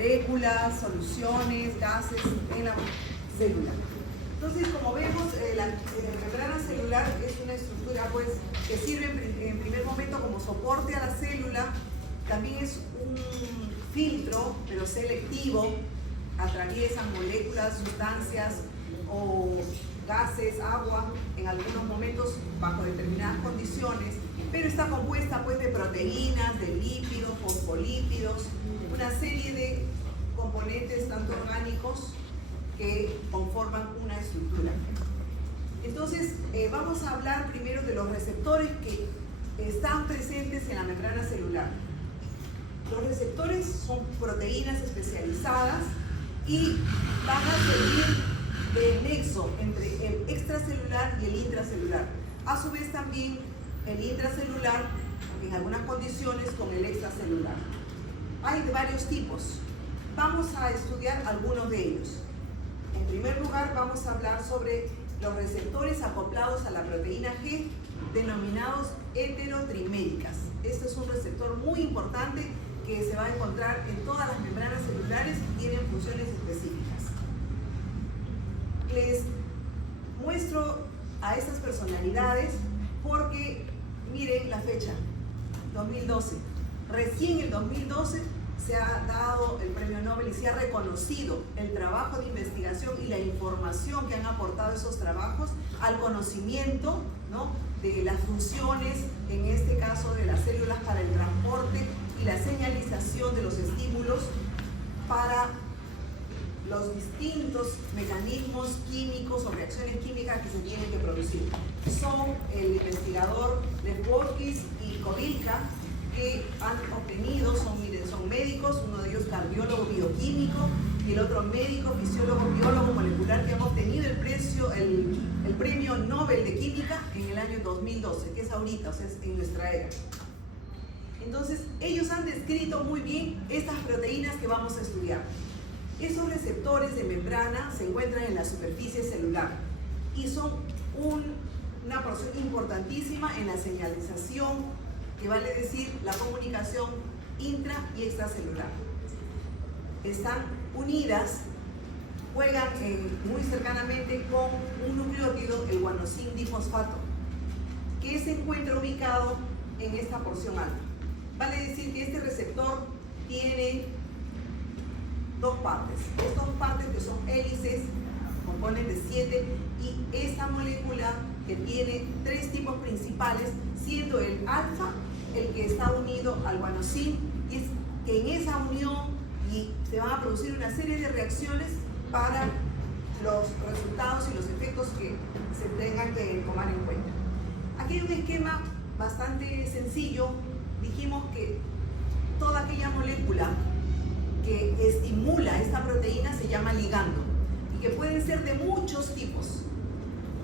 moléculas, soluciones, gases en la célula. Entonces, como vemos, la membrana celular es una estructura pues, que sirve en primer momento como soporte a la célula. También es un filtro, pero selectivo. Atraviesan moléculas, sustancias o gases, agua, en algunos momentos bajo determinadas condiciones, pero está compuesta pues, de proteínas, de lípidos, fosfolípidos, una serie de componentes tanto orgánicos que conforman una estructura. Entonces, vamos a hablar primero de los receptores que están presentes en la membrana celular. Los receptores son proteínas especializadas y van a servir de nexo entre el extracelular y el intracelular. A su vez también el intracelular, en algunas condiciones, con el extracelular. Hay de varios tipos. Vamos a estudiar algunos de ellos. En primer lugar, vamos a hablar sobre los receptores acoplados a la proteína G, denominados heterotriméricas. Este es un receptor muy importante que se va a encontrar en todas las membranas celulares y tienen funciones específicas. Les muestro a estas personalidades porque, miren la fecha, 2012. Recién en 2012 se ha dado el premio Nobel y se ha reconocido el trabajo de investigación y la información que han aportado esos trabajos al conocimiento, ¿no?, de las funciones, en este caso de las células para el transporte y la señalización de los estímulos para los distintos mecanismos químicos o reacciones químicas que se tienen que producir. Son el investigador Lewkowicz y Kobilka, que han obtenido, son médicos, uno de ellos cardiólogo bioquímico y el otro médico, fisiólogo, biólogo molecular, que han obtenido el premio Nobel de Química en el año 2012, que es ahorita, o sea, es en nuestra era. Entonces, ellos han descrito muy bien estas proteínas que vamos a estudiar. Esos receptores de membrana se encuentran en la superficie celular y son una porción importantísima en la señalización, que vale decir la comunicación intra y extracelular. Están unidas, juegan muy cercanamente con un nucleótido, el guanosin difosfato, que se encuentra ubicado en esta porción alfa. Vale decir que este receptor tiene dos partes. Estas dos partes, que son hélices, componen de 7, y esta molécula que tiene 3 tipos principales, siendo el alfa el que está unido al guanosin, y es que en esa unión se van a producir una serie de reacciones para los resultados y los efectos que se tengan que tomar en cuenta. Aquí hay un esquema bastante sencillo. Dijimos que toda aquella molécula que estimula esta proteína se llama ligando, y que pueden ser de muchos tipos.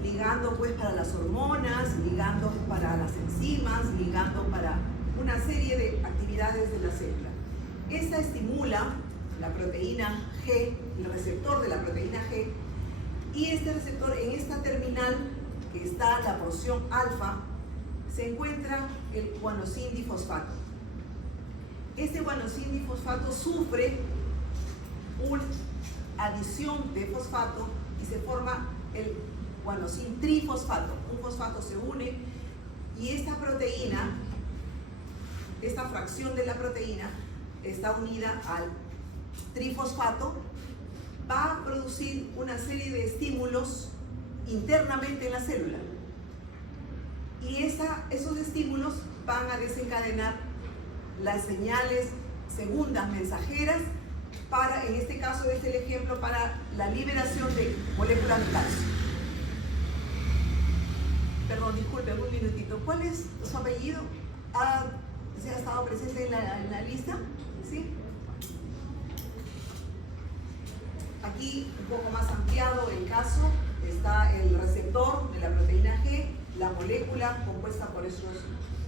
Ligando pues para las hormonas, ligando para las enzimas, ligando para una serie de actividades de la célula. Esta estimula la proteína G, el receptor de la proteína G, y este receptor, en esta terminal que está la porción alfa, se encuentra el guanosin difosfato. Este guanosin difosfato sufre una adición de fosfato y se forma el guanosin trifosfato. Un fosfato se une y esta proteína, esta fracción de la proteína está unida al trifosfato, va a producir una serie de estímulos internamente en la célula. Y esos estímulos van a desencadenar las señales segundas mensajeras para, en este caso, este es el ejemplo, para la liberación de moléculas de calcio. Perdón, disculpen, un minutito. ¿Cuál es su apellido? ¿Se ha estado presente en la lista? ¿Sí? Aquí, un poco más ampliado el caso, está el receptor de la proteína G, la molécula compuesta por esas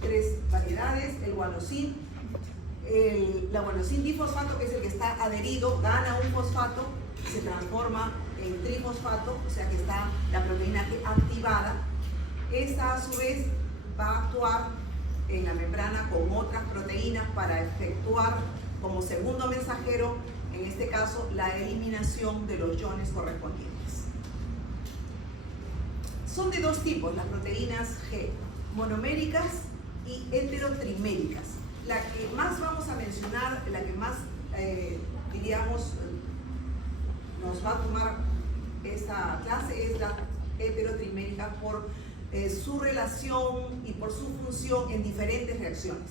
3 variedades, el guanosin, la guanosin difosfato, que es el que está adherido, gana un fosfato, se transforma en trifosfato, o sea que está la proteína G activada. Esta a su vez va a actuar en la membrana con otras proteínas para efectuar como segundo mensajero, en este caso la eliminación de los iones correspondientes. Son de dos tipos las proteínas G, monoméricas y heterotriméricas. La que más vamos a mencionar, la que más, diríamos, nos va a tomar esta clase es la heterotrimérica por su relación y por su función en diferentes reacciones.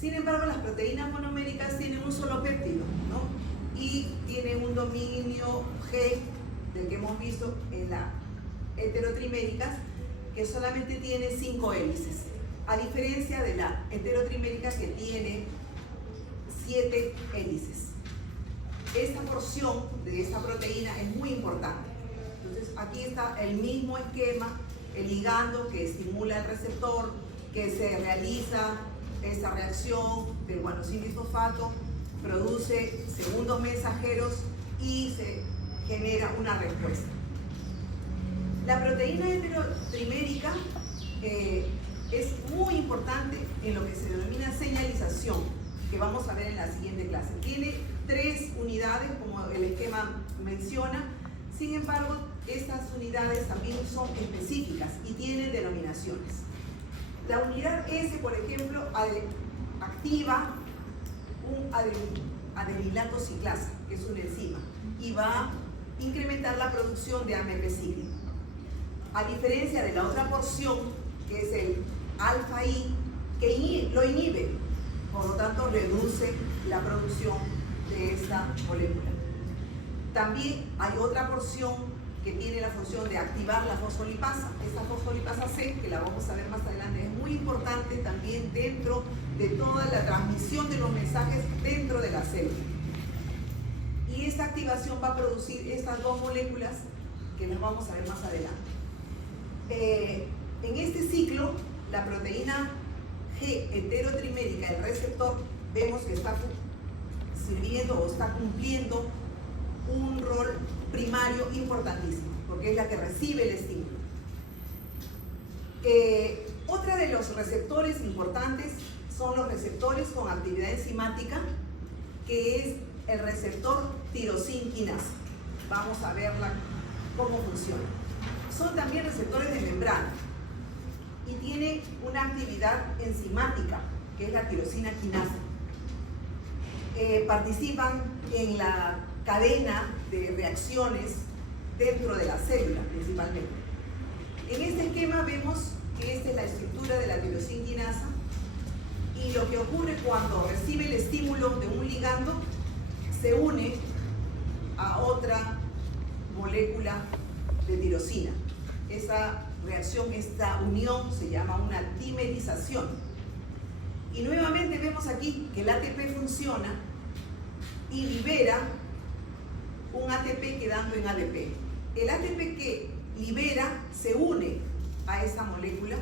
Sin embargo, las proteínas monoméricas tienen un solo péptido, ¿no? Y tienen un dominio G, del que hemos visto en la heterotriméricas, que solamente tiene 5 hélices, a diferencia de la heterotrimérica que tiene 7 hélices. Esta porción de esta proteína es muy importante. Entonces aquí está el mismo esquema, el ligando que estimula el receptor, que se realiza esta reacción del guanosina bisfosfato, produce segundos mensajeros y se genera una respuesta. La proteína heterotrimérica es muy importante en lo que se denomina señalización, que vamos a ver en la siguiente clase. Tiene 3 unidades, como el esquema menciona. Sin embargo, estas unidades también son específicas y tienen denominaciones. La unidad S, por ejemplo, activa un adenilato ciclasa, que es una enzima, y va a incrementar la producción de AMP cíclico. A diferencia de la otra porción, que es el alfa I, que lo inhibe, por lo tanto reduce la producción de esta molécula. También hay otra porción que tiene la función de activar la fosfolipasa. Esta fosfolipasa C, que la vamos a ver más adelante, es muy importante también dentro de toda la transmisión de los mensajes dentro de la célula. Y esta activación va a producir estas dos moléculas que las vamos a ver más adelante. En este ciclo, la proteína G heterotrimérica, el receptor, vemos que está sirviendo o está cumpliendo un rol primario importantísimo, porque es la que recibe el estímulo. Otra de los receptores importantes son los receptores con actividad enzimática, que es el receptor tirosina quinasa. Vamos a verla cómo funciona. Son también receptores de membrana y tienen una actividad enzimática, que es la tirosina quinasa. Participan en la cadena de reacciones dentro de la célula principalmente. En este esquema vemos que esta es la estructura de la tirosina quinasa y lo que ocurre cuando recibe el estímulo de un ligando, se une a otra molécula de tirosina. Esa reacción, esta unión se llama una dimerización. Y nuevamente vemos aquí que el ATP funciona y libera un ATP quedando en ADP. El ATP que libera se une a esa molécula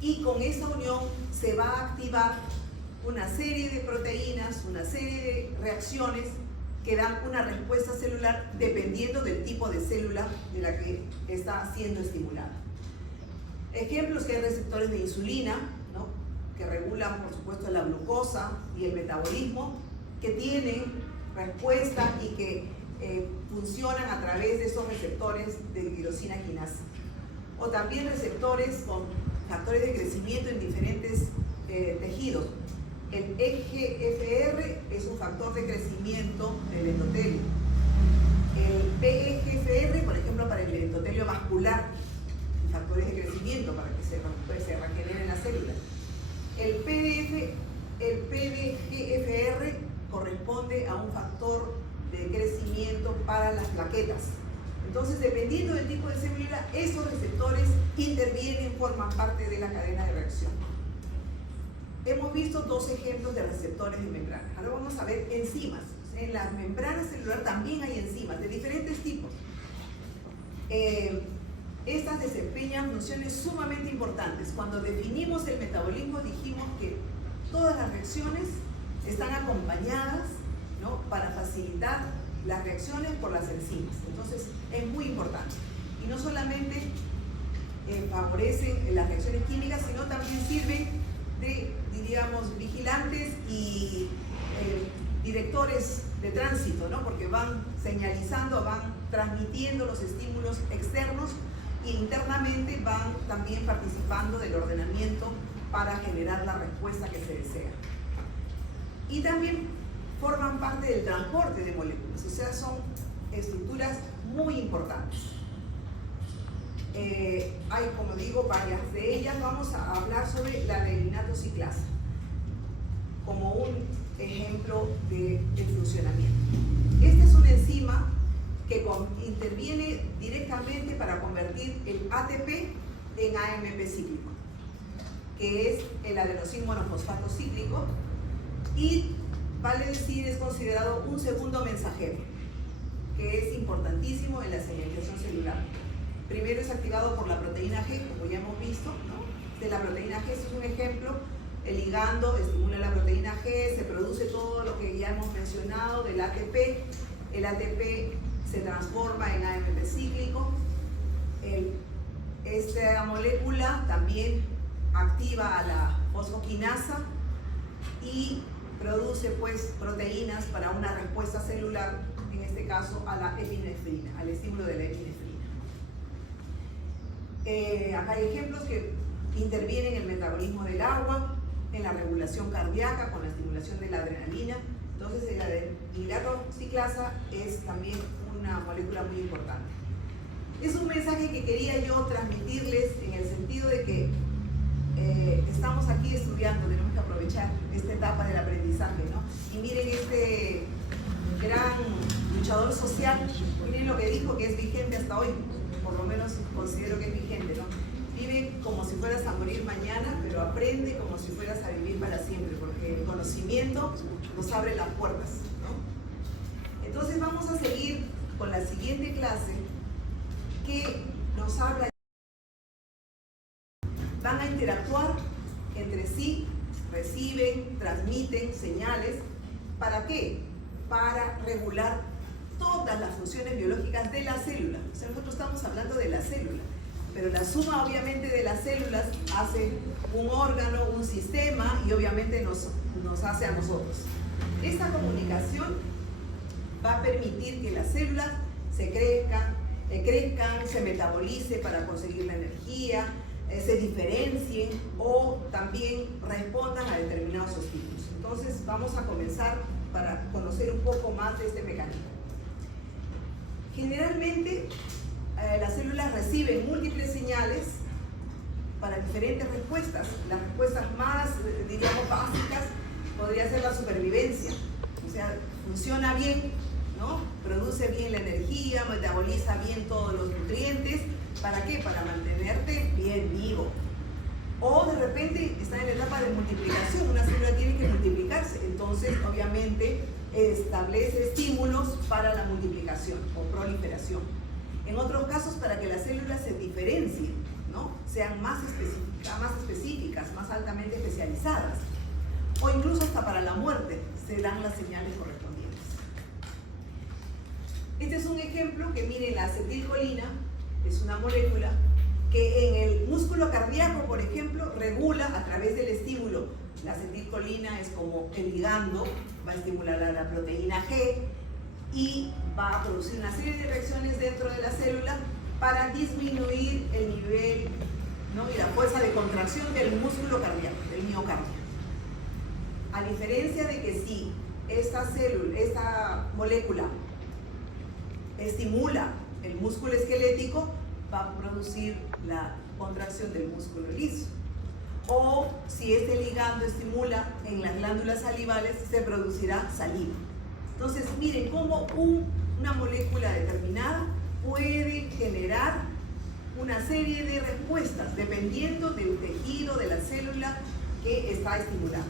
y con esa unión se va a activar una serie de proteínas, una serie de reacciones que dan una respuesta celular dependiendo del tipo de célula de la que está siendo estimulada. Ejemplos que hay receptores de insulina, ¿no?, que regulan, por supuesto, la glucosa y el metabolismo, que tienen respuesta y que funcionan a través de esos receptores de tirosina quinasa. O también receptores con factores de crecimiento en diferentes tejidos. El EGFR es un factor de crecimiento del endotelio. El PEGFR, por ejemplo, para el endotelio vascular, factores de crecimiento para que se regeneren las células. El PDGFR corresponde a un factor de crecimiento para las plaquetas. Entonces, dependiendo del tipo de célula, esos receptores intervienen, forman parte de la cadena de reacción. Hemos visto 2 ejemplos de receptores de membrana. Ahora vamos a ver enzimas. En la membrana celular también hay enzimas de diferentes tipos. Estas desempeñan funciones sumamente importantes. Cuando definimos el metabolismo dijimos que todas las reacciones están acompañadas, ¿no?, para facilitar las reacciones por las enzimas. Entonces es muy importante. Y no solamente favorecen las reacciones químicas, sino también sirven de, diríamos, vigilantes y directores de tránsito, ¿no? Porque van señalizando, van transmitiendo los estímulos externos e internamente van también participando del ordenamiento para generar la respuesta que se desea. Y también forman parte del transporte de moléculas, o sea, son estructuras muy importantes. Hay, como digo, varias de ellas. Vamos a hablar sobre la adenylato ciclasa como un ejemplo de funcionamiento. Esta es una enzima que interviene directamente para convertir el ATP en AMP cíclico, que es el adenosín monofosfato cíclico, y vale decir es considerado un segundo mensajero, que es importantísimo en la señalización celular. Primero es activado por la proteína G, como ya hemos visto, ¿no? De la proteína G, este es un ejemplo. El ligando estimula la proteína G, se produce todo lo que ya hemos mencionado del ATP. El ATP se transforma en AMP cíclico. Esta molécula también activa a la fosfoquinasa y produce pues proteínas para una respuesta celular, en este caso a la epinefrina, al estímulo de la epinefrina. Acá hay ejemplos que intervienen en el metabolismo del agua, en la regulación cardíaca con la estimulación de la adrenalina. Entonces el adenylato ciclasa es también una molécula muy importante. Es un mensaje que quería yo transmitirles en el sentido de que estamos aquí estudiando, tenemos que aprovechar esta etapa del aprendizaje, ¿no? Y miren este gran luchador social, miren lo que dijo, que es vigente hasta hoy, por lo menos considero que es vigente, ¿no? Vive como si fueras a morir mañana, pero aprende como si fueras a vivir para siempre, porque el conocimiento nos abre las puertas, ¿no? Entonces vamos a seguir con la siguiente clase, que nos habla. Van a interactuar entre sí, reciben, transmiten señales. ¿Para qué? Para regular todas las funciones biológicas de la célula. O sea, nosotros estamos hablando de la célula, pero la suma obviamente de las células hace un órgano, un sistema, y obviamente nos hace a nosotros. Esta comunicación va a permitir que las células se crezcan, se metabolice para conseguir la energía, se diferencien o también respondan a determinados estímulos. Entonces vamos a comenzar para conocer un poco más de este mecanismo. Generalmente las células reciben múltiples señales para diferentes respuestas. Las respuestas más, diríamos, básicas podría ser la supervivencia, o sea, funciona bien, ¿no? Produce bien la energía, metaboliza bien todos los nutrientes. ¿Para qué? Para mantenerte bien vivo. O de repente está en la etapa de multiplicación, una célula tiene que multiplicarse, entonces obviamente establece estímulos para la multiplicación o proliferación. En otros casos, para que las células se diferencien, ¿no? Sean más específicas, más altamente especializadas, o incluso hasta para la muerte se dan las señales correspondientes. Este es un ejemplo que, miren, la acetilcolina es una molécula que en el músculo cardíaco, por ejemplo, regula a través del estímulo. La acetilcolina es como el ligando, va a estimular a la proteína G y va a producir una serie de reacciones dentro de la célula para disminuir el nivel, ¿no? y la fuerza de contracción del músculo cardíaco, del miocardio. A diferencia de que si esta molécula estimula el músculo esquelético, va a producir la contracción del músculo liso. O si este ligando estimula en las glándulas salivales, se producirá saliva. Entonces, miren cómo una molécula determinada puede generar una serie de respuestas dependiendo del tejido de la célula que está estimulando.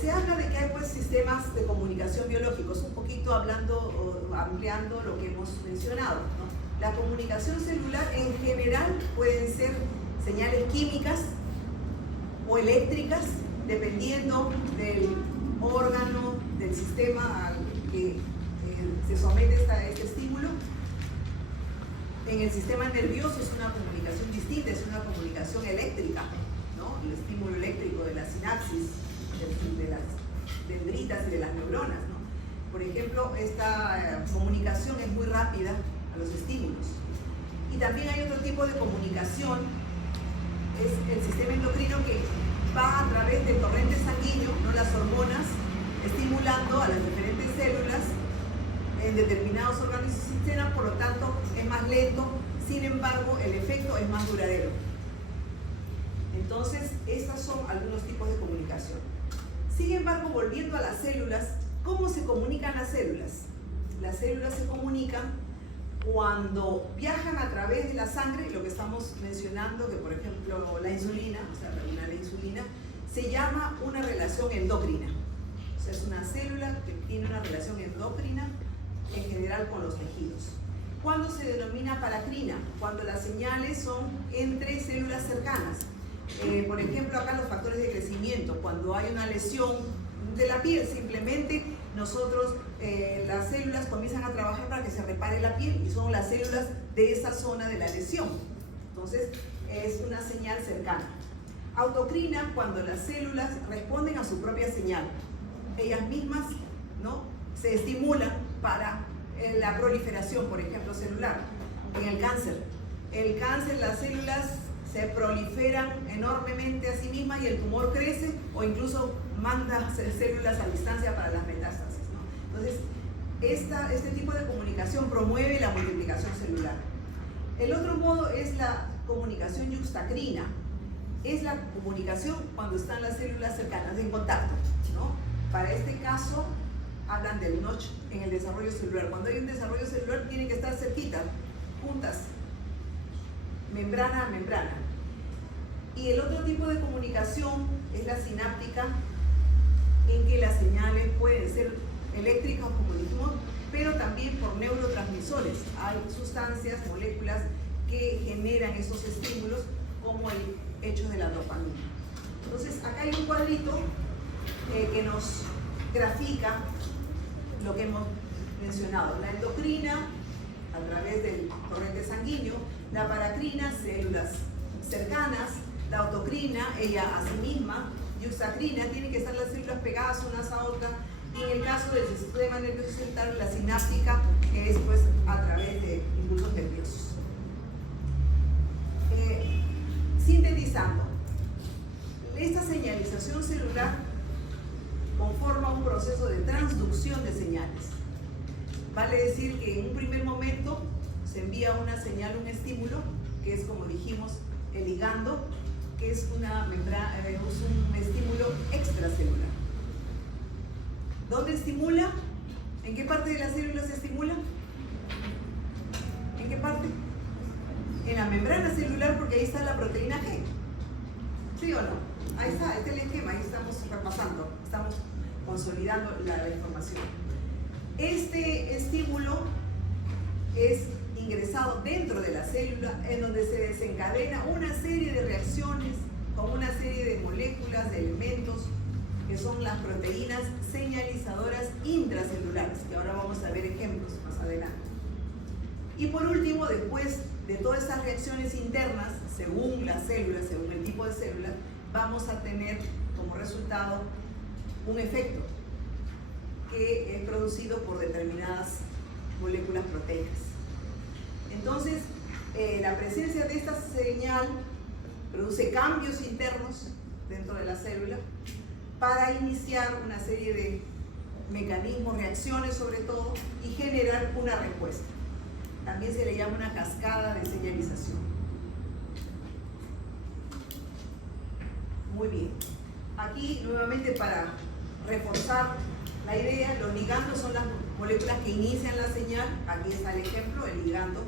Se habla de que hay pues sistemas de comunicación biológicos, un poquito hablando o ampliando lo que hemos mencionado, ¿no? La comunicación celular en general pueden ser señales químicas o eléctricas, dependiendo del órgano, del sistema al que se somete este estímulo. En el sistema nervioso es una comunicación distinta, es una comunicación eléctrica, ¿no? El estímulo eléctrico de la sinapsis, de las dendritas y de las neuronas, ¿no? Por ejemplo, esta comunicación es muy rápida a los estímulos. Y también hay otro tipo de comunicación, es el sistema endocrino, que va a través del torrente sanguíneo, ¿no? Las hormonas, estimulando a las diferentes células en determinados órganos y sistemas, por lo tanto es más lento, sin embargo el efecto es más duradero. Entonces, estos son algunos tipos de comunicación. Sin embargo, volviendo a las células, ¿cómo se comunican las células? Las células se comunican cuando viajan a través de la sangre, lo que estamos mencionando, que por ejemplo la insulina, o sea, la insulina, se llama una relación endocrina. O sea, es una célula que tiene una relación endocrina en general con los tejidos. ¿Cuándo se denomina paracrina? Cuando las señales son entre células cercanas. Por ejemplo, acá los factores de crecimiento, cuando hay una lesión de la piel, simplemente nosotros, las células comienzan a trabajar para que se repare la piel y son las células de esa zona de la lesión. Entonces, es una señal cercana. Autocrina, cuando las células responden a su propia señal. Ellas mismas, ¿no?, se estimulan para la proliferación, por ejemplo, celular. En el cáncer, las células se proliferan enormemente a sí mismas y el tumor crece o incluso manda células a distancia para las metástasis, ¿no? Entonces, este tipo de comunicación promueve la multiplicación celular. El otro modo es la comunicación yuxtacrina. Es la comunicación cuando están las células cercanas en contacto, ¿no? Para este caso, hablan del notch en el desarrollo celular. Cuando hay un desarrollo celular, tienen que estar cerquitas, juntas, membrana a membrana. Y el otro tipo de comunicación es la sináptica, en que las señales pueden ser eléctricas, como dijimos, pero también por neurotransmisores. Hay sustancias, moléculas que generan esos estímulos, como el hecho de la dopamina. Entonces, acá hay un cuadrito que nos grafica lo que hemos mencionado. La endocrina, a través del torrente sanguíneo; la paracrina, células cercanas; la autocrina, ella a sí misma; yuxtacrina, tienen que estar las células pegadas unas a otras; y en el caso del sistema nervioso central, la sináptica, que es pues a través de impulsos nerviosos. Sintetizando, esta señalización celular conforma un proceso de transducción de señales. Vale decir que en un primer momento se envía una señal, un estímulo, que es, como dijimos, el ligando, que es un estímulo extracelular. ¿Dónde estimula? ¿En qué parte de la célula se estimula? ¿En qué parte? En la membrana celular, porque ahí está la proteína G. ¿Sí o no? Ahí está, este es el esquema, ahí estamos repasando, estamos consolidando la información. Este estímulo es ingresado dentro de la célula, en donde se desencadena una serie de reacciones con una serie de moléculas, de elementos, que son las proteínas señalizadoras intracelulares, que ahora vamos a ver ejemplos más adelante. Y por último, después de todas estas reacciones internas, según las células, según el tipo de célula, vamos a tener como resultado un efecto que es producido por determinadas moléculas proteicas. Entonces, la presencia de esta señal produce cambios internos dentro de la célula para iniciar una serie de mecanismos, reacciones sobre todo, y generar una respuesta. También se le llama una cascada de señalización. Muy bien. Aquí, nuevamente, para reforzar la idea, los ligandos son las moléculas que inician la señal. Aquí está el ejemplo, el ligando,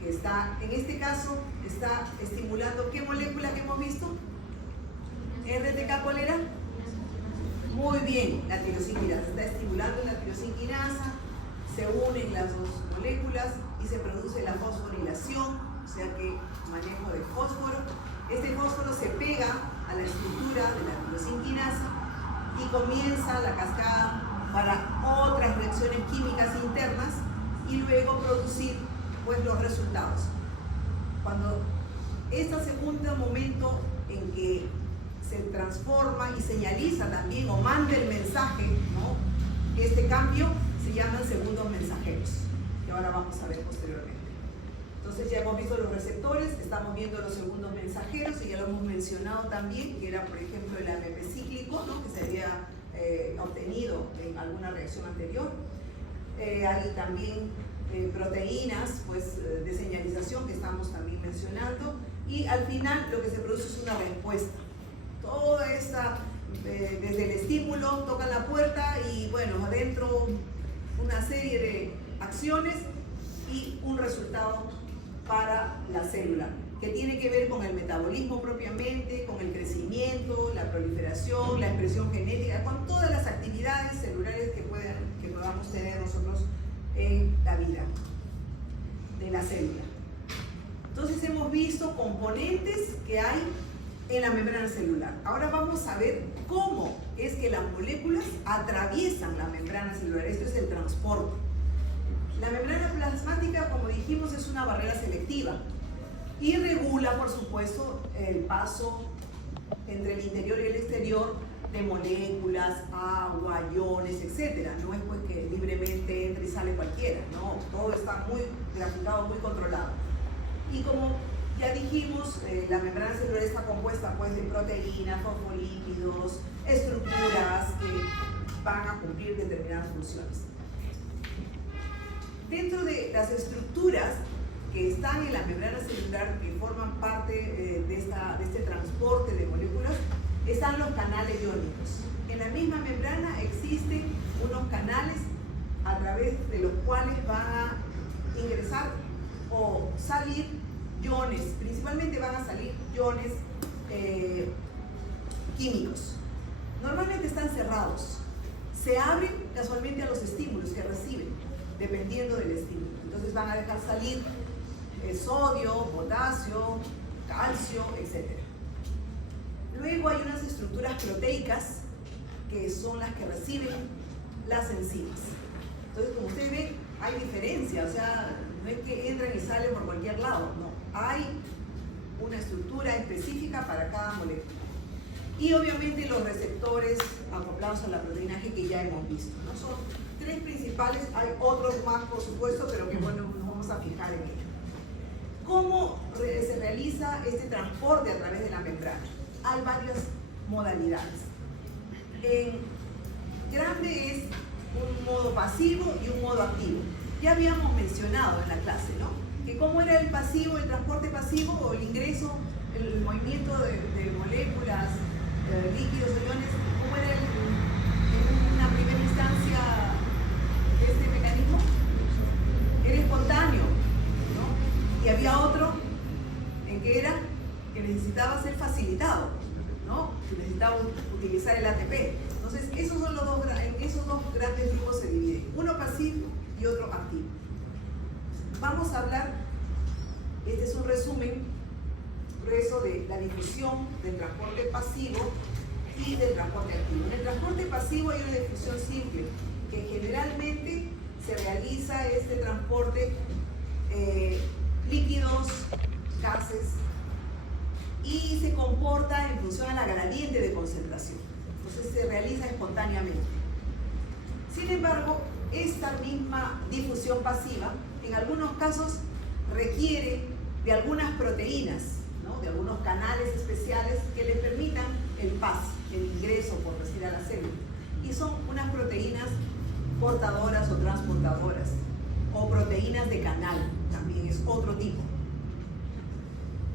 que está, en este caso, está estimulando ¿qué molécula que hemos visto? ¿RTK cuál era? Muy bien, la tirosinquinasa. Está estimulando la tirosinquinasa, se unen las dos moléculas y se produce la fosforilación, o sea que manejo de fósforo. Este fósforo se pega a la estructura de la tirosinquinasa y comienza la cascada para otras reacciones químicas internas y luego producir pues los resultados. Cuando este segundo momento en que se transforma y señaliza también o manda el mensaje, ¿no? Este cambio se llaman segundos mensajeros, que ahora vamos a ver posteriormente. Entonces ya hemos visto los receptores, estamos viendo los segundos mensajeros y ya lo hemos mencionado también, que era por ejemplo el AMP cíclico, ¿no? Que se había obtenido en alguna reacción anterior. Hay también proteínas pues, de señalización que estamos también mencionando, y al final lo que se produce es una respuesta. Toda esta, desde el estímulo, tocan la puerta y bueno, adentro una serie de acciones y un resultado para la célula, que tiene que ver con el metabolismo propiamente, con el crecimiento, la proliferación, la expresión genética, con todas las actividades celulares que podamos tener nosotros en la vida de la célula. Entonces hemos visto componentes que hay en la membrana celular. Ahora vamos a ver cómo es que las moléculas atraviesan la membrana celular. Esto es el transporte. La membrana plasmática, como dijimos, es una barrera selectiva y regula, por supuesto, el paso entre el interior y el exterior de moléculas, agua, iones, etc. No es pues que libremente entra y sale cualquiera, no, todo está muy graficado, muy controlado. Y como ya dijimos, la membrana celular está compuesta pues de proteínas, fosfolípidos, estructuras que van a cumplir determinadas funciones. Dentro de las estructuras que están en la membrana celular, que forman parte de este transporte de moléculas, están los canales iónicos. En la misma membrana existen unos canales a través de los cuales van a ingresar o salir iones, principalmente van a salir iones químicos. Normalmente están cerrados, se abren casualmente a los estímulos que reciben, dependiendo del estímulo. Entonces van a dejar salir sodio, potasio, calcio, etc. Luego hay unas estructuras proteicas que son las que reciben las enzimas. Entonces, como ustedes ven, hay diferencia, o sea, no es que entran y salen por cualquier lado, no. Hay una estructura específica para cada molécula. Y obviamente los receptores acoplados a la proteína G que ya hemos visto, ¿no? Son tres principales, hay otros más por supuesto, pero que bueno, nos vamos a fijar en ello. ¿Cómo se realiza este transporte a través de la membrana? Hay varias modalidades. En grande es un modo pasivo y un modo activo. Ya habíamos mencionado en la clase, ¿no? Que cómo era el pasivo, el transporte pasivo o el ingreso, el movimiento de moléculas, líquidos, iones, cómo era en una primera instancia este mecanismo. Era espontáneo, ¿no? Y había otro en que era que necesitaba ser facilitado, ¿no? Que necesitaba utilizar el ATP. Entonces, esos dos grandes grupos se dividen, uno pasivo y otro activo. Vamos a hablar, este es un resumen grueso de la difusión del transporte pasivo y del transporte activo. En el transporte pasivo hay una difusión simple, que generalmente se realiza este transporte líquidos, gases, y se comporta en función a la gradiente de concentración. Entonces se realiza espontáneamente. Sin embargo, esta misma difusión pasiva, en algunos casos, requiere de algunas proteínas, ¿no? De algunos canales especiales que le permitan el pase, el ingreso, por decir, a la célula. Y son unas proteínas portadoras o transportadoras, o proteínas de canal, también es otro tipo.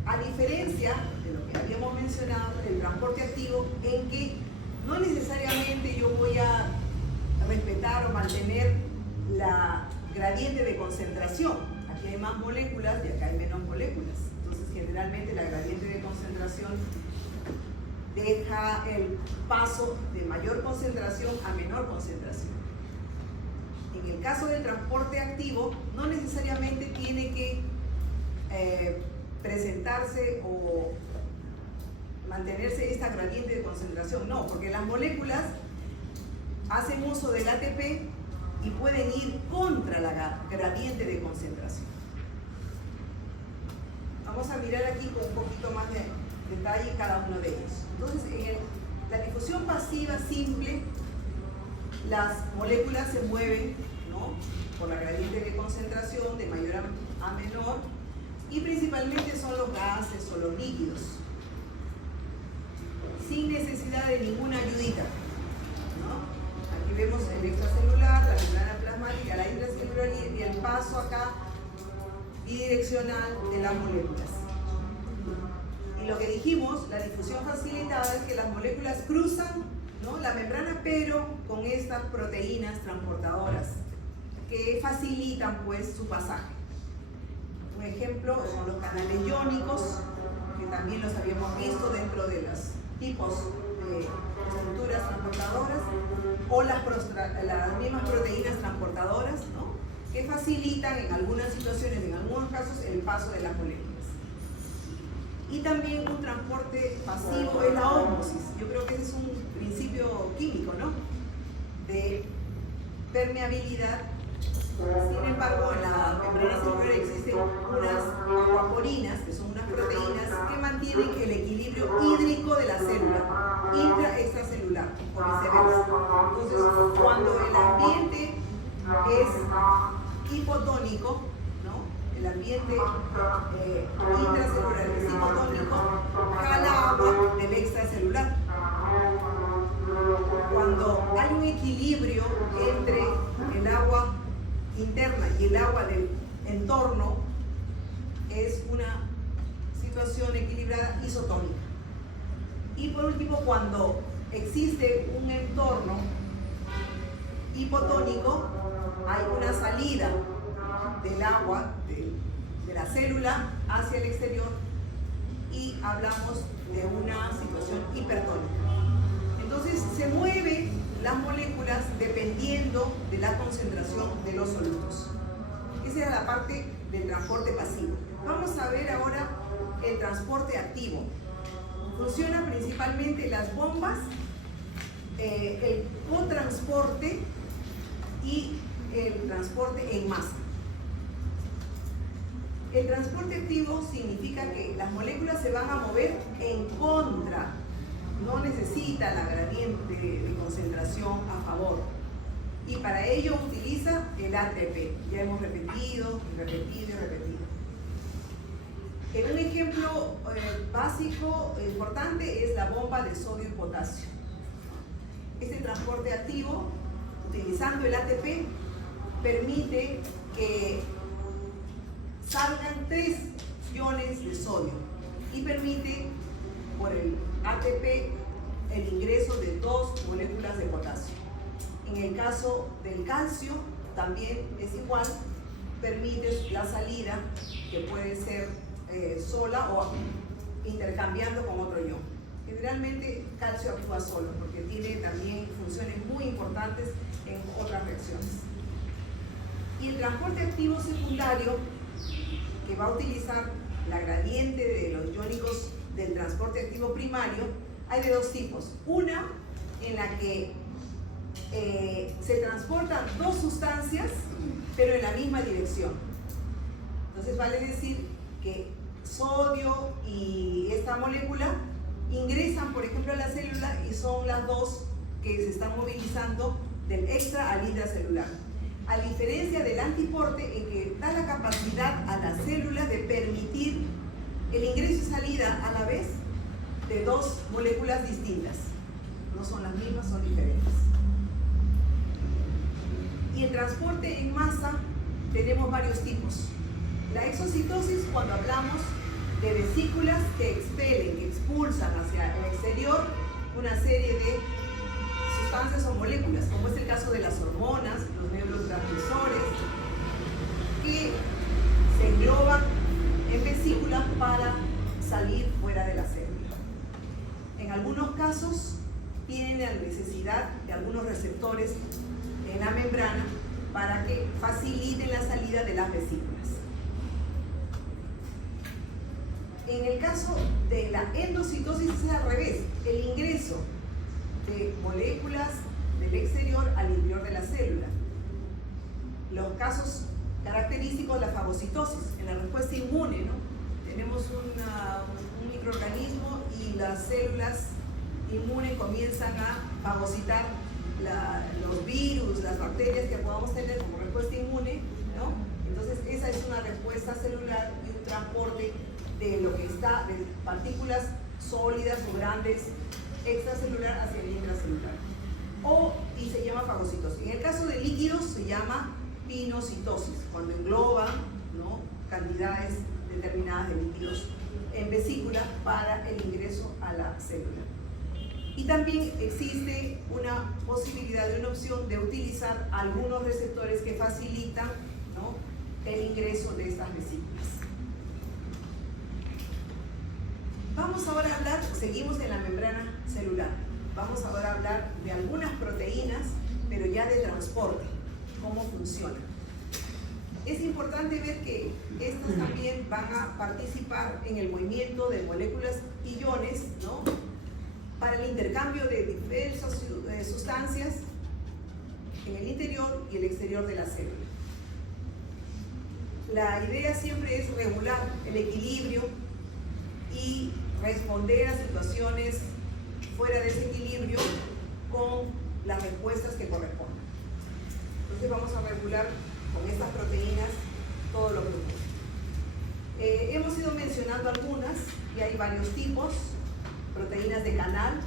A diferencia de lo que habíamos mencionado, el transporte activo, en que no necesariamente yo voy a respetar o mantener la gradiente de concentración. Aquí hay más moléculas y acá hay menos moléculas. Entonces, generalmente la gradiente de concentración deja el paso de mayor concentración a menor concentración. En el caso del transporte activo, no necesariamente tiene que presentarse o mantenerse esta gradiente de concentración, no, porque las moléculas hacen uso del ATP y pueden ir contra la gradiente de concentración. Vamos a mirar aquí con un poquito más de detalle cada uno de ellos. Entonces, en la difusión pasiva simple, las moléculas se mueven, ¿no?, por la gradiente de concentración de mayor a menor, y principalmente son los gases o los líquidos, sin necesidad de ninguna ayudita, ¿no? Aquí vemos el extracelular, la membrana plasmática, la intracelular y el paso acá bidireccional de las moléculas. Y lo que dijimos, la difusión facilitada, es que las moléculas cruzan, ¿no?, la membrana, pero con estas proteínas transportadoras que facilitan pues su pasaje. Un ejemplo son los canales iónicos, que también los habíamos visto dentro de los tipos de estructuras transportadoras, o las mismas proteínas transportadoras, ¿no?, que facilitan en algunas situaciones, en algunos casos, el paso de las moléculas. Y también un transporte pasivo es la ósmosis. Yo creo que ese es un principio químico, ¿no?, de permeabilidad. Sin embargo, en la membrana celular existen unas aquaporinas, que son unas proteínas que mantienen el equilibrio hídrico de la célula, intra-extracelular, o viceversa. Entonces, cuando el ambiente es hipotónico, ¿no?, el ambiente intracelular es hipotónico, jala agua del extracelular. Cuando hay un equilibrio entre el agua interna y el agua del entorno, es una situación equilibrada isotónica. Y por último, cuando existe un entorno hipotónico, hay una salida del agua de la célula hacia el exterior y hablamos de una situación hipertónica. Entonces se mueven las moléculas dependiendo de la concentración de los solutos. Esa era la parte del transporte pasivo. Vamos a ver ahora el transporte activo. Funciona principalmente las bombas, el cotransporte y el transporte en masa. El transporte activo significa que las moléculas se van a mover en contra, no necesita la gradiente de concentración a favor, y para ello utiliza el ATP. Ya hemos repetido y repetido y repetido. En un ejemplo básico importante es la bomba de sodio y potasio. Este transporte activo, utilizando el ATP, permite que salgan 3 iones de sodio y permite por el ATP el ingreso de 2 moléculas de potasio. En el caso del calcio también es igual, permite la salida, que puede ser sola o intercambiando con otro ion. Generalmente calcio actúa solo porque tiene también funciones muy importantes en otras reacciones. Y el transporte activo secundario, que va a utilizar la gradiente de los iónicos del transporte activo primario, hay de 2 tipos. Una en la que se transportan 2 sustancias pero en la misma dirección. Entonces vale decir que sodio y esta molécula ingresan, por ejemplo, a la célula y son las 2 que se están movilizando del extra al intracelular. A diferencia del antiporte, en que da la capacidad a la célula de permitir el ingreso y salida a la vez de 2 moléculas distintas. No son las mismas, son diferentes. Y el transporte en masa tenemos varios tipos. La exocitosis, cuando hablamos de vesículas que expelen, que expulsan hacia el exterior una serie de sustancias o moléculas, como es el caso de las hormonas, los neurotransmisores, que se engloban en vesículas para salir fuera de la célula. En algunos casos tienen la necesidad de algunos receptores en la membrana para que faciliten la salida de las vesículas. En el caso de la endocitosis es al revés, el ingreso de moléculas del exterior al interior de la célula. Los casos característicos de la fagocitosis, en la respuesta inmune, ¿no? Tenemos un nuestro organismo y las células inmunes comienzan a fagocitar los virus, las bacterias que podamos tener como respuesta inmune, ¿no? Entonces esa es una respuesta celular y un transporte de lo que está, de partículas sólidas o grandes extracelular hacia el intracelular. Y se llama fagocitosis. En el caso de líquidos se llama pinocitosis, cuando engloban, ¿no?, cantidades determinadas de líquidos en vesícula para el ingreso a la célula. Y también existe una posibilidad de una opción de utilizar algunos receptores que facilitan, ¿no?, el ingreso de estas vesículas. Vamos ahora a hablar, seguimos en la membrana celular, vamos ahora a hablar de algunas proteínas, pero ya de transporte, cómo funcionan. Es importante ver que estas también van a participar en el movimiento de moléculas y iones, ¿no?, para el intercambio de diversas sustancias en el interior y el exterior de la célula. La idea siempre es regular el equilibrio y responder a situaciones fuera de ese equilibrio con las respuestas que correspondan. Entonces vamos a regular con estas proteínas todo lo que ocurre. Hemos ido mencionando algunas y hay varios tipos. Proteínas de canal,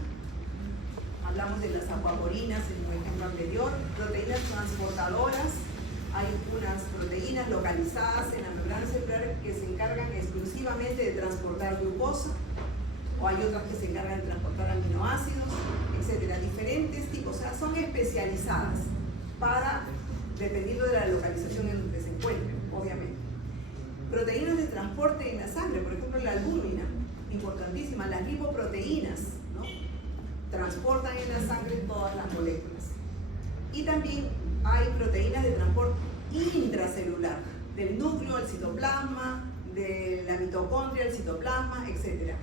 hablamos de las acuaporinas en el ejemplo anterior. Proteínas transportadoras, hay unas proteínas localizadas en la membrana celular que se encargan exclusivamente de transportar glucosa, o hay otras que se encargan de transportar aminoácidos, etcétera. Diferentes tipos, o sea, son especializadas para, dependiendo de la localización en donde se encuentren, obviamente. Proteínas de transporte en la sangre, por ejemplo la albúmina, importantísima. Las lipoproteínas, ¿no?, transportan en la sangre todas las moléculas. Y también hay proteínas de transporte intracelular, del núcleo al citoplasma, de la mitocondria al citoplasma, etc.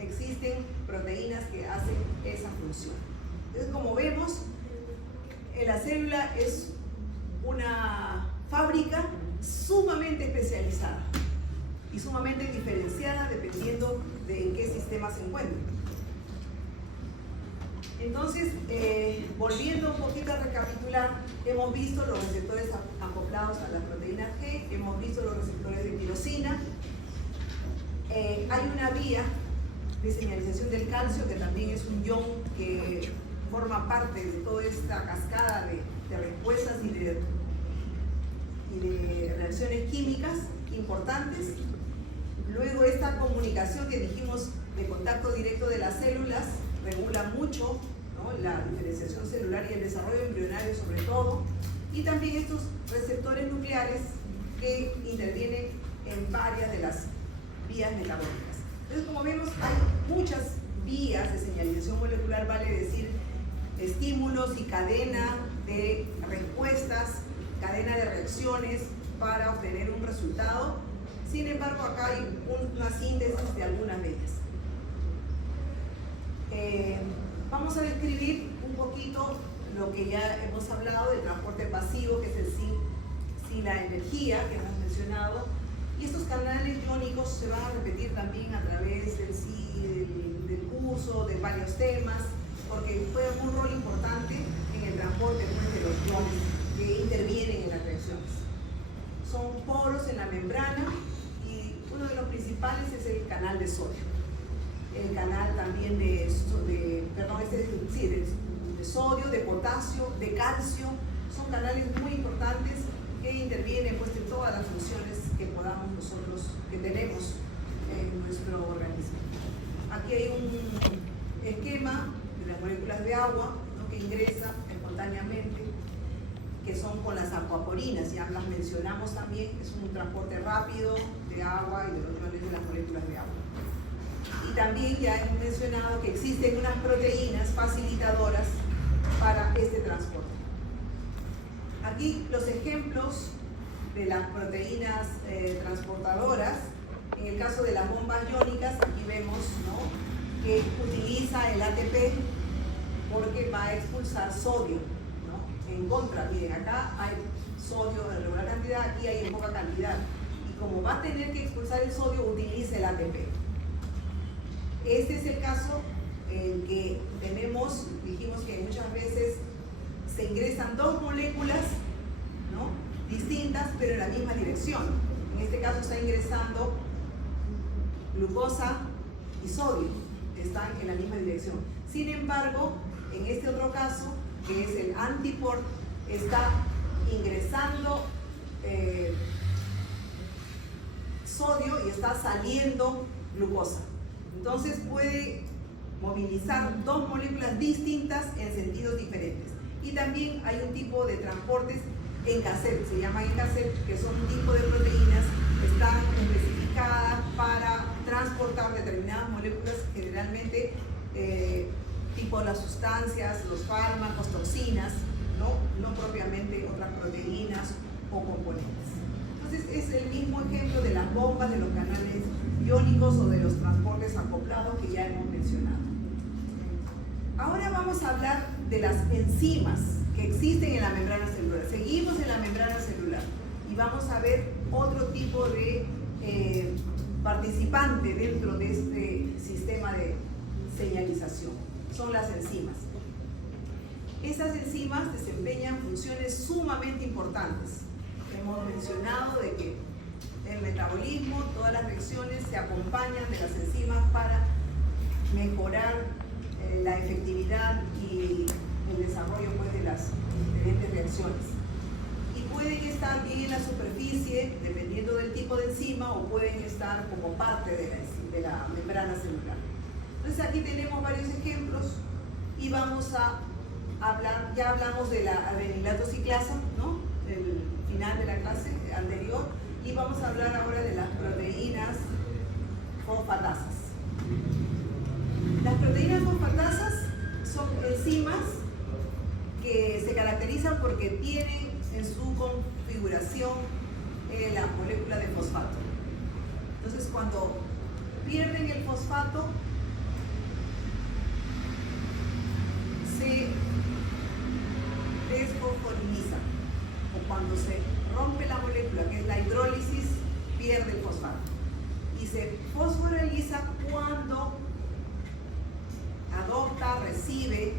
Existen proteínas que hacen esa función. Entonces, como vemos, la célula es una fábrica sumamente especializada y sumamente diferenciada dependiendo de en qué sistema se encuentre. Entonces, volviendo un poquito a recapitular, hemos visto los receptores acoplados a las proteínas G, hemos visto los receptores de tirosina. Hay una vía de señalización del calcio, que también es un ion que forma parte de toda esta cascada de respuestas y de reacciones químicas importantes. Luego, esta comunicación que dijimos de contacto directo de las células regula mucho, ¿no?, la diferenciación celular y el desarrollo embrionario sobre todo, y también estos receptores nucleares que intervienen en varias de las vías metabólicas. Entonces, como vemos, hay muchas vías de señalización molecular, vale decir, estímulos y cadena de respuestas, cadena de reacciones para obtener un resultado. Sin embargo, acá hay una síntesis de algunas de ellas. Vamos a describir un poquito lo que ya hemos hablado del transporte pasivo, que es el sin la energía que hemos mencionado. Y estos canales iónicos se van a repetir también a través del curso, de varios temas, porque juegan un rol importante en el transporte, pues, de los iones que intervienen en las reacciones. Son poros en la membrana y uno de los principales es el canal de sodio. El canal también de sodio, de potasio, de calcio, son canales muy importantes que intervienen, pues, en todas las funciones que podamos nosotros, que tenemos en nuestro organismo. Aquí hay un esquema de las moléculas de agua, ¿no?, que ingresan espontáneamente, que son con las acuaporinas, ya las mencionamos también, es un transporte rápido de agua y de los iones de las moléculas de agua. Y también ya hemos mencionado que existen unas proteínas facilitadoras para este transporte. Aquí los ejemplos de las proteínas transportadoras. En el caso de las bombas iónicas, aquí vemos, ¿no?, que utiliza el ATP porque va a expulsar sodio, ¿no?, en contra. Miren, acá hay sodio en regular cantidad, aquí hay en poca cantidad. Y como va a tener que expulsar el sodio, utiliza el ATP. Este es el caso en que dijimos que muchas veces se ingresan dos moléculas, ¿no?, distintas, pero en la misma dirección. En este caso está ingresando glucosa y sodio, están en la misma dirección. Sin embargo, en este otro caso, que es el antiport, está ingresando sodio y está saliendo glucosa. Entonces puede movilizar dos moléculas distintas en sentidos diferentes. Y también hay un tipo de transportes en cassette, se llaman en cassette, que son un tipo de proteínas que están especificadas para transportar determinadas moléculas, generalmente tipo las sustancias, los fármacos, toxinas, no propiamente otras proteínas o componentes. Entonces es el mismo ejemplo de las bombas, de los canales iónicos o de los transportes acoplados que ya hemos mencionado. Ahora vamos a hablar de las enzimas que existen en la membrana celular. Seguimos en la membrana celular y vamos a ver otro tipo de participante dentro de este sistema de señalización. Son las enzimas. Estas enzimas desempeñan funciones sumamente importantes. Hemos mencionado de que el metabolismo, todas las reacciones se acompañan de las enzimas para mejorar la efectividad y el desarrollo, pues, de las diferentes reacciones. Y pueden estar bien en la superficie, dependiendo del tipo de enzima, o pueden estar como parte de la membrana celular. Entonces aquí tenemos varios ejemplos y vamos a hablar, ya hablamos de la adenilato ciclasa, ¿no?, el final de la clase anterior, y vamos a hablar ahora de las proteínas fosfatasas. Las proteínas fosfatasas son enzimas que se caracterizan porque tienen en su configuración la molécula de fosfato. Entonces, cuando pierden el fosfato, se desfosforilizan, o cuando se rompe la molécula, que es la hidrólisis, pierde el fosfato. Y se fosforiliza cuando adopta, recibe,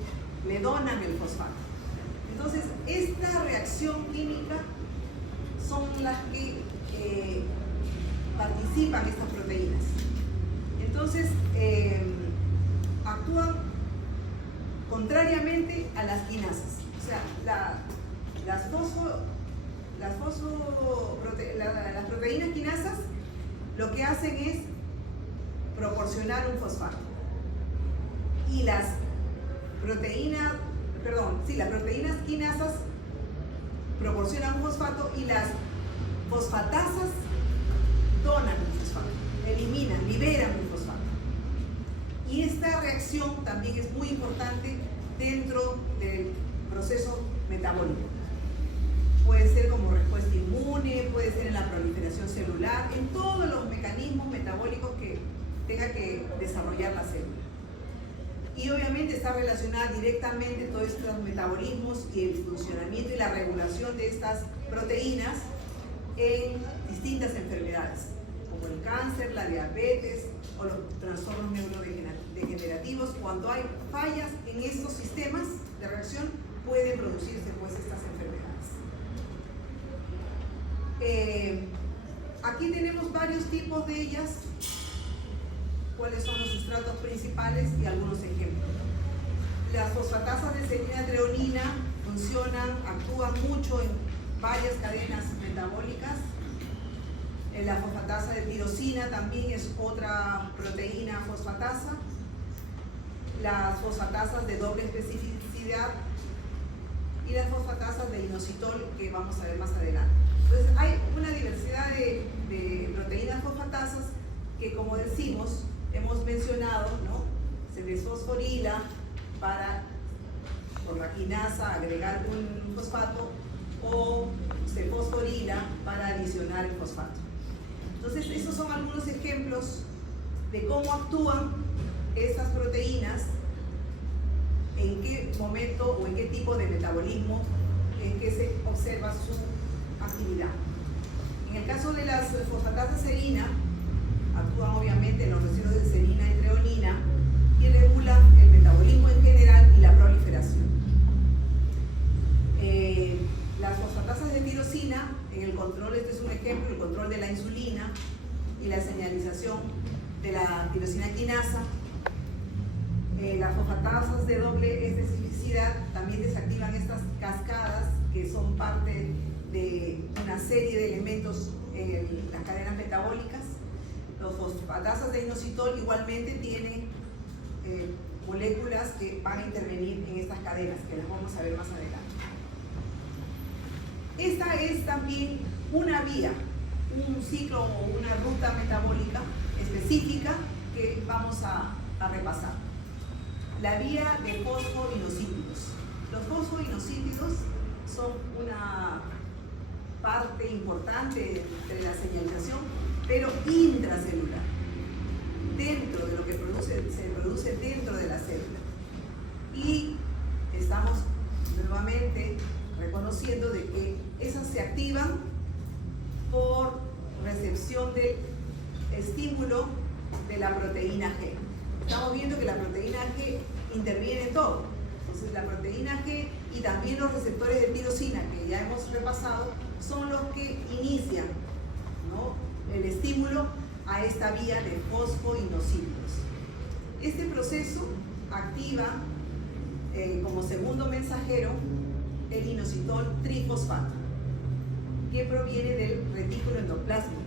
le donan el fosfato. Entonces, esta reacción química son las que participan estas proteínas. Entonces, actúan contrariamente a las quinasas. O sea, las proteínas quinasas lo que hacen es proporcionar un fosfato. Y las proteínas quinasas proporcionan un fosfato y las fosfatasas donan un fosfato, liberan un fosfato. Y esta reacción también es muy importante dentro del proceso metabólico. Puede ser como respuesta inmune, puede ser en la proliferación celular, en todos los mecanismos metabólicos que tenga que desarrollar la célula. Y obviamente está relacionada directamente todos estos metabolismos y el funcionamiento y la regulación de estas proteínas en distintas enfermedades, como el cáncer, la diabetes o los trastornos neurodegenerativos. Cuando hay fallas en estos sistemas de reacción, pueden producirse, pues, estas enfermedades. Aquí tenemos varios tipos de ellas, cuáles son los sustratos principales y algunos ejemplos. Las fosfatasas de serina treonina actúan mucho en varias cadenas metabólicas. La fosfatasa de tirosina también es otra proteína fosfatasa. Las fosfatasas de doble especificidad y las fosfatasas de inositol, que vamos a ver más adelante. Entonces hay una diversidad de proteínas fosfatasas que, como decimos, hemos mencionado, ¿no?, se desfosforila por la quinasa agregar un fosfato, o se fosforila para adicionar el fosfato. Entonces, esos son algunos ejemplos de cómo actúan estas proteínas, en qué momento o en qué tipo de metabolismo en que se observa su actividad. En el caso de las fosfatasas serina, actúan obviamente en los residuos de serina y treonina y regulan el metabolismo en general y la proliferación. Las fosfatasas de tirosina, en el control, este es un ejemplo, el control de la insulina y la señalización de la tirosina quinasa. Las fosfatasas de doble especificidad también desactivan estas cascadas que son parte de una serie de elementos en las cadenas metabólicas. Los fosfatasas de inositol igualmente tienen moléculas que van a intervenir en estas cadenas, que las vamos a ver más adelante. Esta es también una vía, un ciclo o una ruta metabólica específica que vamos a repasar. La vía de fosfoinosítidos. Los fosfoinosítidos son una parte importante de la señalización, pero intracelular, dentro de lo que se produce dentro de la célula. Y estamos nuevamente reconociendo de que esas se activan por recepción del estímulo de la proteína G. Estamos viendo que la proteína G interviene en todo. Entonces la proteína G y también los receptores de tirosina que ya hemos repasado son los que inician, ¿no?, el estímulo a esta vía de fosfoinosítidos. Este proceso activa como segundo mensajero el inositol trifosfato, que proviene del retículo endoplásmico.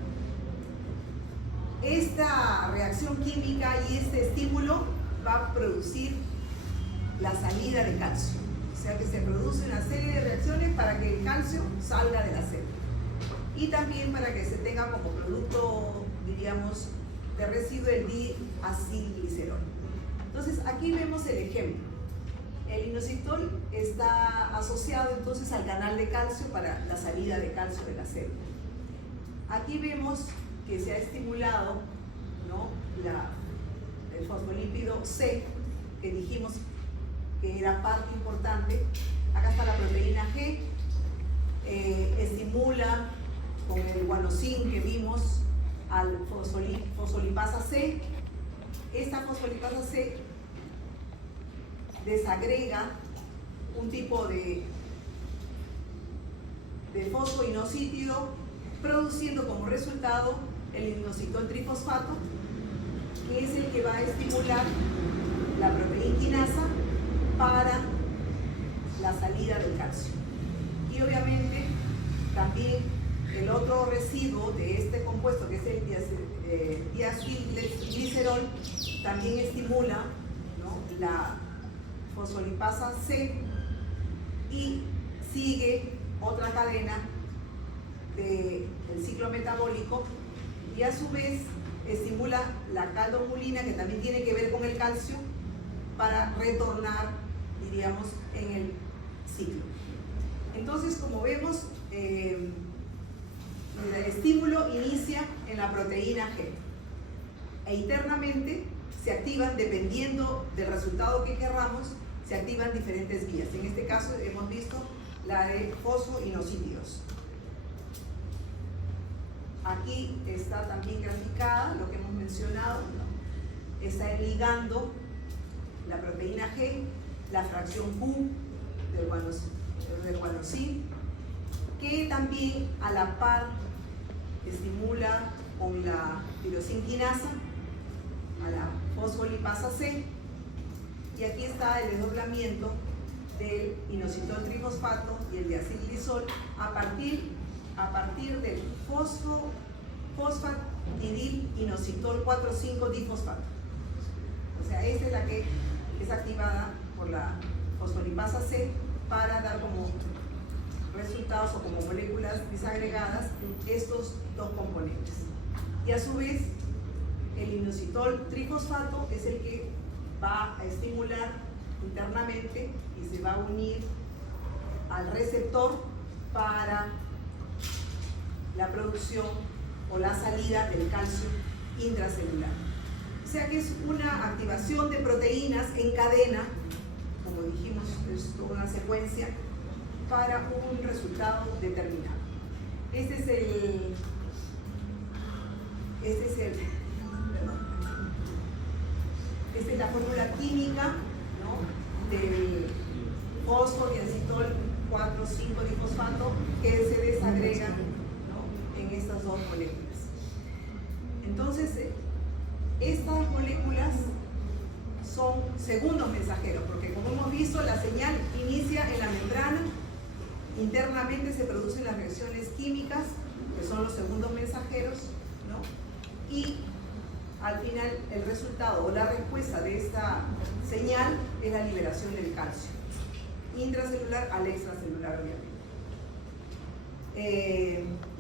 Esta reacción química y este estímulo va a producir la salida de calcio. O sea que se produce una serie de reacciones para que el calcio salga de la célula. Y también para que se tenga como producto, diríamos, de residuo el diacilglicerol. Entonces aquí vemos el ejemplo. El inositol está asociado entonces al canal de calcio para la salida de calcio de la célula. Aquí vemos que se ha estimulado, ¿no?, el fosfolípido C, que dijimos que era parte importante. Acá está la proteína G, estimula con el guanosin que vimos al fosfolipasa C. Esta fosfolipasa C desagrega un tipo de fosfoinosítido, produciendo como resultado el inositol trifosfato, que es el que va a estimular la proteína quinasa para la salida del calcio. Y obviamente también el otro residuo de este compuesto, que es el diacilglicerol, también estimula, ¿no?, la fosfolipasa C y sigue otra cadena del ciclo metabólico y a su vez estimula la caldomulina, que también tiene que ver con el calcio, para retornar, diríamos, en el ciclo. Entonces, como vemos, el estímulo inicia en la proteína G e internamente se activan, dependiendo del resultado que querramos, se activan diferentes vías. En este caso hemos visto la de fosfoinosítidos. Aquí está también graficada lo que hemos mencionado, ¿no? Está ligando la proteína G, la fracción Q del guanosin, que también a la par estimula con la tirosin quinasa a la fosfolipasa C, y aquí está el desdoblamiento del inositol trifosfato y el diacilglisol a partir del fosfatidil inositol 4,5 difosfato. O sea, esta es la que es activada por la fosfolipasa C para dar como resultados o como moléculas disagregadas estos dos componentes. Y a su vez, el inositol trifosfato es el que va a estimular internamente y se va a unir al receptor para la producción o la salida del calcio intracelular. O sea que es una activación de proteínas en cadena, como dijimos, es toda una secuencia para un resultado determinado. Este es el es la fórmula química, ¿no?, del fosfodiacetol 4,5-difosfato que se desagrega, ¿no?, en estas dos moléculas. Entonces, estas moléculas son segundos mensajeros, porque como hemos visto, la señal inicia en la membrana, internamente se producen las reacciones químicas, que son los segundos mensajeros, ¿no?, y al final el resultado o la respuesta de esta señal es la liberación del calcio, intracelular al extracelular, obviamente.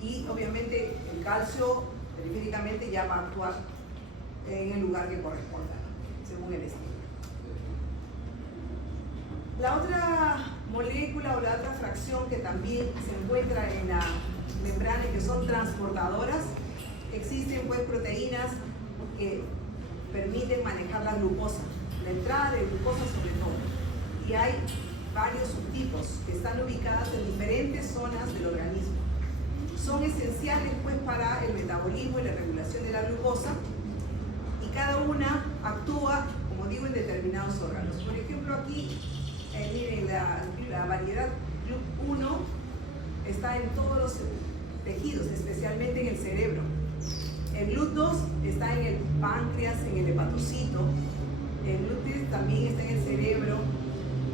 Y obviamente el calcio periféricamente ya va a actuar en el lugar que corresponda, ¿no?, según el estilo. La otra molécula o la otra fracción que también se encuentra en la membrana y que son transportadoras, existen pues proteínas que permiten manejar la glucosa, la entrada de glucosa sobre todo, y hay varios subtipos que están ubicadas en diferentes zonas del organismo. Son esenciales pues para el metabolismo y la regulación de la glucosa, y cada una actúa, como digo, en determinados órganos. Por ejemplo, aquí miren, la variedad GLUT1 está en todos los tejidos, especialmente en el cerebro. El GLUT2 está en el páncreas, en el hepatocito. El GLUT3 también está en el cerebro,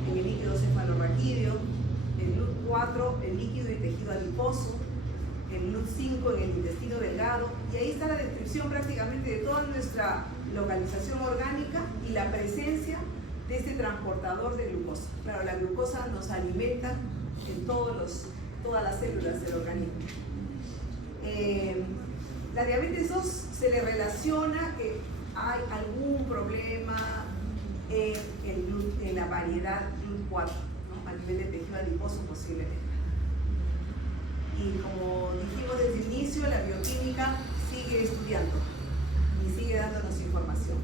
en el líquido cefalorraquídeo. El GLUT4, el líquido y tejido adiposo. El GLUT5 en el intestino delgado. Y ahí está la descripción prácticamente de toda nuestra localización orgánica y la presencia de este transportador de glucosa. Claro, la glucosa nos alimenta en todas las células del organismo. La diabetes 2 se le relaciona que hay algún problema en la variedad GLUT4, ¿no?, a nivel de tejido adiposo posiblemente. Y como dijimos desde el inicio, la bioquímica sigue estudiando y sigue dándonos información.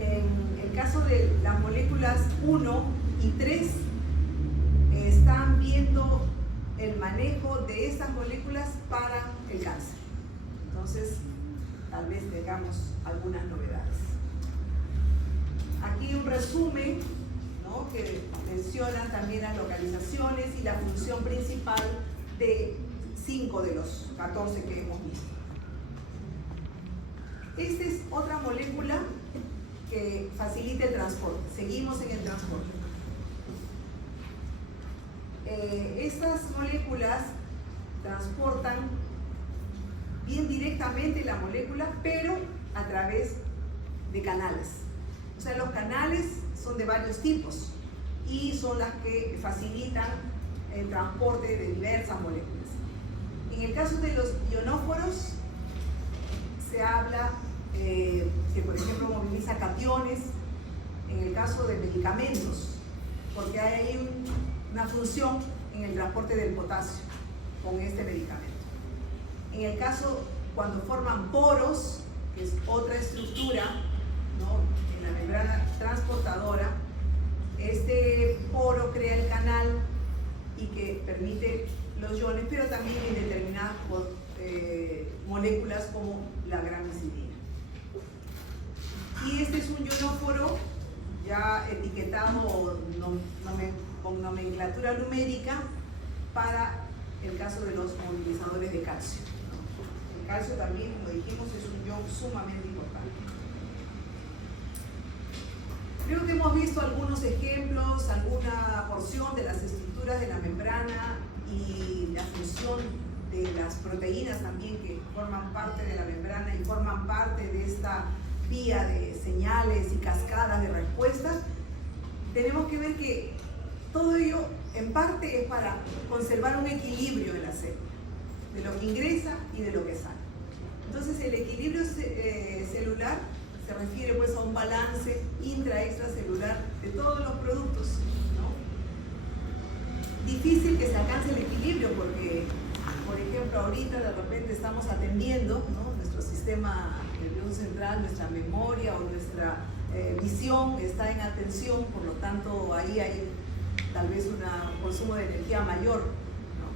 En el caso de las moléculas 1 y 3, están viendo el manejo de estas moléculas para el cáncer. Entonces, tal vez tengamos algunas novedades. Aquí un resumen, ¿no?, que menciona también las localizaciones y la función principal de 5 de los 14 que hemos visto. Esta es otra molécula que facilita el transporte. Seguimos en el transporte. Estas moléculas transportan bien directamente la molécula, pero a través de canales. O sea, los canales son de varios tipos y son las que facilitan el transporte de diversas moléculas. En el caso de los ionóforos, se habla que, por ejemplo, moviliza cationes. En el caso de medicamentos, porque hay ahí una función en el transporte del potasio con este medicamento. En el caso cuando forman poros, que es otra estructura, ¿no?, en la membrana transportadora, este poro crea el canal y que permite los iones, pero también en determinadas moléculas como la gramicidina. Y este es un ionóforo ya etiquetado con nomenclatura numérica para el caso de los movilizadores de calcio. El calcio también, como dijimos, es un ion sumamente importante. Creo que hemos visto algunos ejemplos, alguna porción de las estructuras de la membrana y la función de las proteínas también que forman parte de la membrana y forman parte de esta vía de señales y cascadas de respuestas. Tenemos que ver que todo ello en parte es para conservar un equilibrio en la célula, de lo que ingresa y de lo que sale. Entonces el equilibrio celular se refiere pues a un balance intra-extracelular de todos los productos, ¿no? Difícil que se alcance el equilibrio porque, por ejemplo, ahorita de repente estamos atendiendo, ¿no?, nuestro sistema nervioso central, nuestra memoria o nuestra visión está en atención, por lo tanto ahí hay tal vez un consumo de energía mayor, ¿no?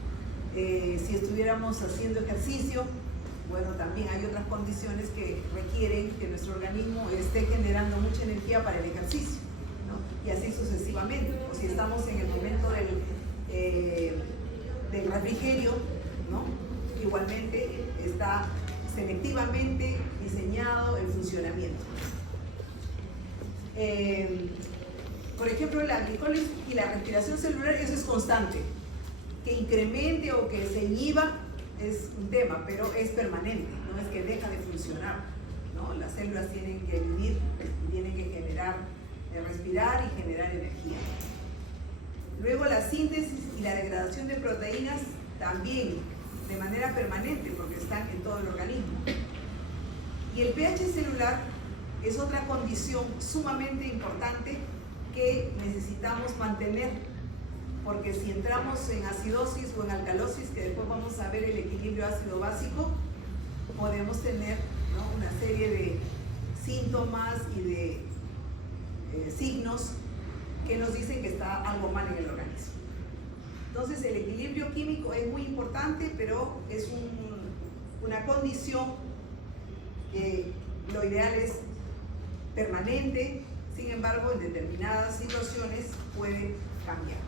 Si estuviéramos haciendo ejercicio, bueno, también hay otras condiciones que requieren que nuestro organismo esté generando mucha energía para el ejercicio, ¿no? Y así sucesivamente. O si estamos en el momento del refrigerio, ¿no? Igualmente está selectivamente diseñado el funcionamiento. Por ejemplo, la glicólisis y la respiración celular, eso es constante. Que incremente o que se inhiba es un tema, pero es permanente, no es que deja de funcionar, ¿no? Las células tienen que vivir, tienen que generar, respirar y generar energía. Luego la síntesis y la degradación de proteínas también de manera permanente porque están en todo el organismo. Y el pH celular es otra condición sumamente importante que necesitamos mantener, porque si entramos en acidosis o en alcalosis, que después vamos a ver el equilibrio ácido-básico, podemos tener, ¿no?, una serie de síntomas y de signos que nos dicen que está algo mal en el organismo. Entonces el equilibrio químico es muy importante, pero es una condición que lo ideal es permanente, sin embargo en determinadas situaciones puede cambiar.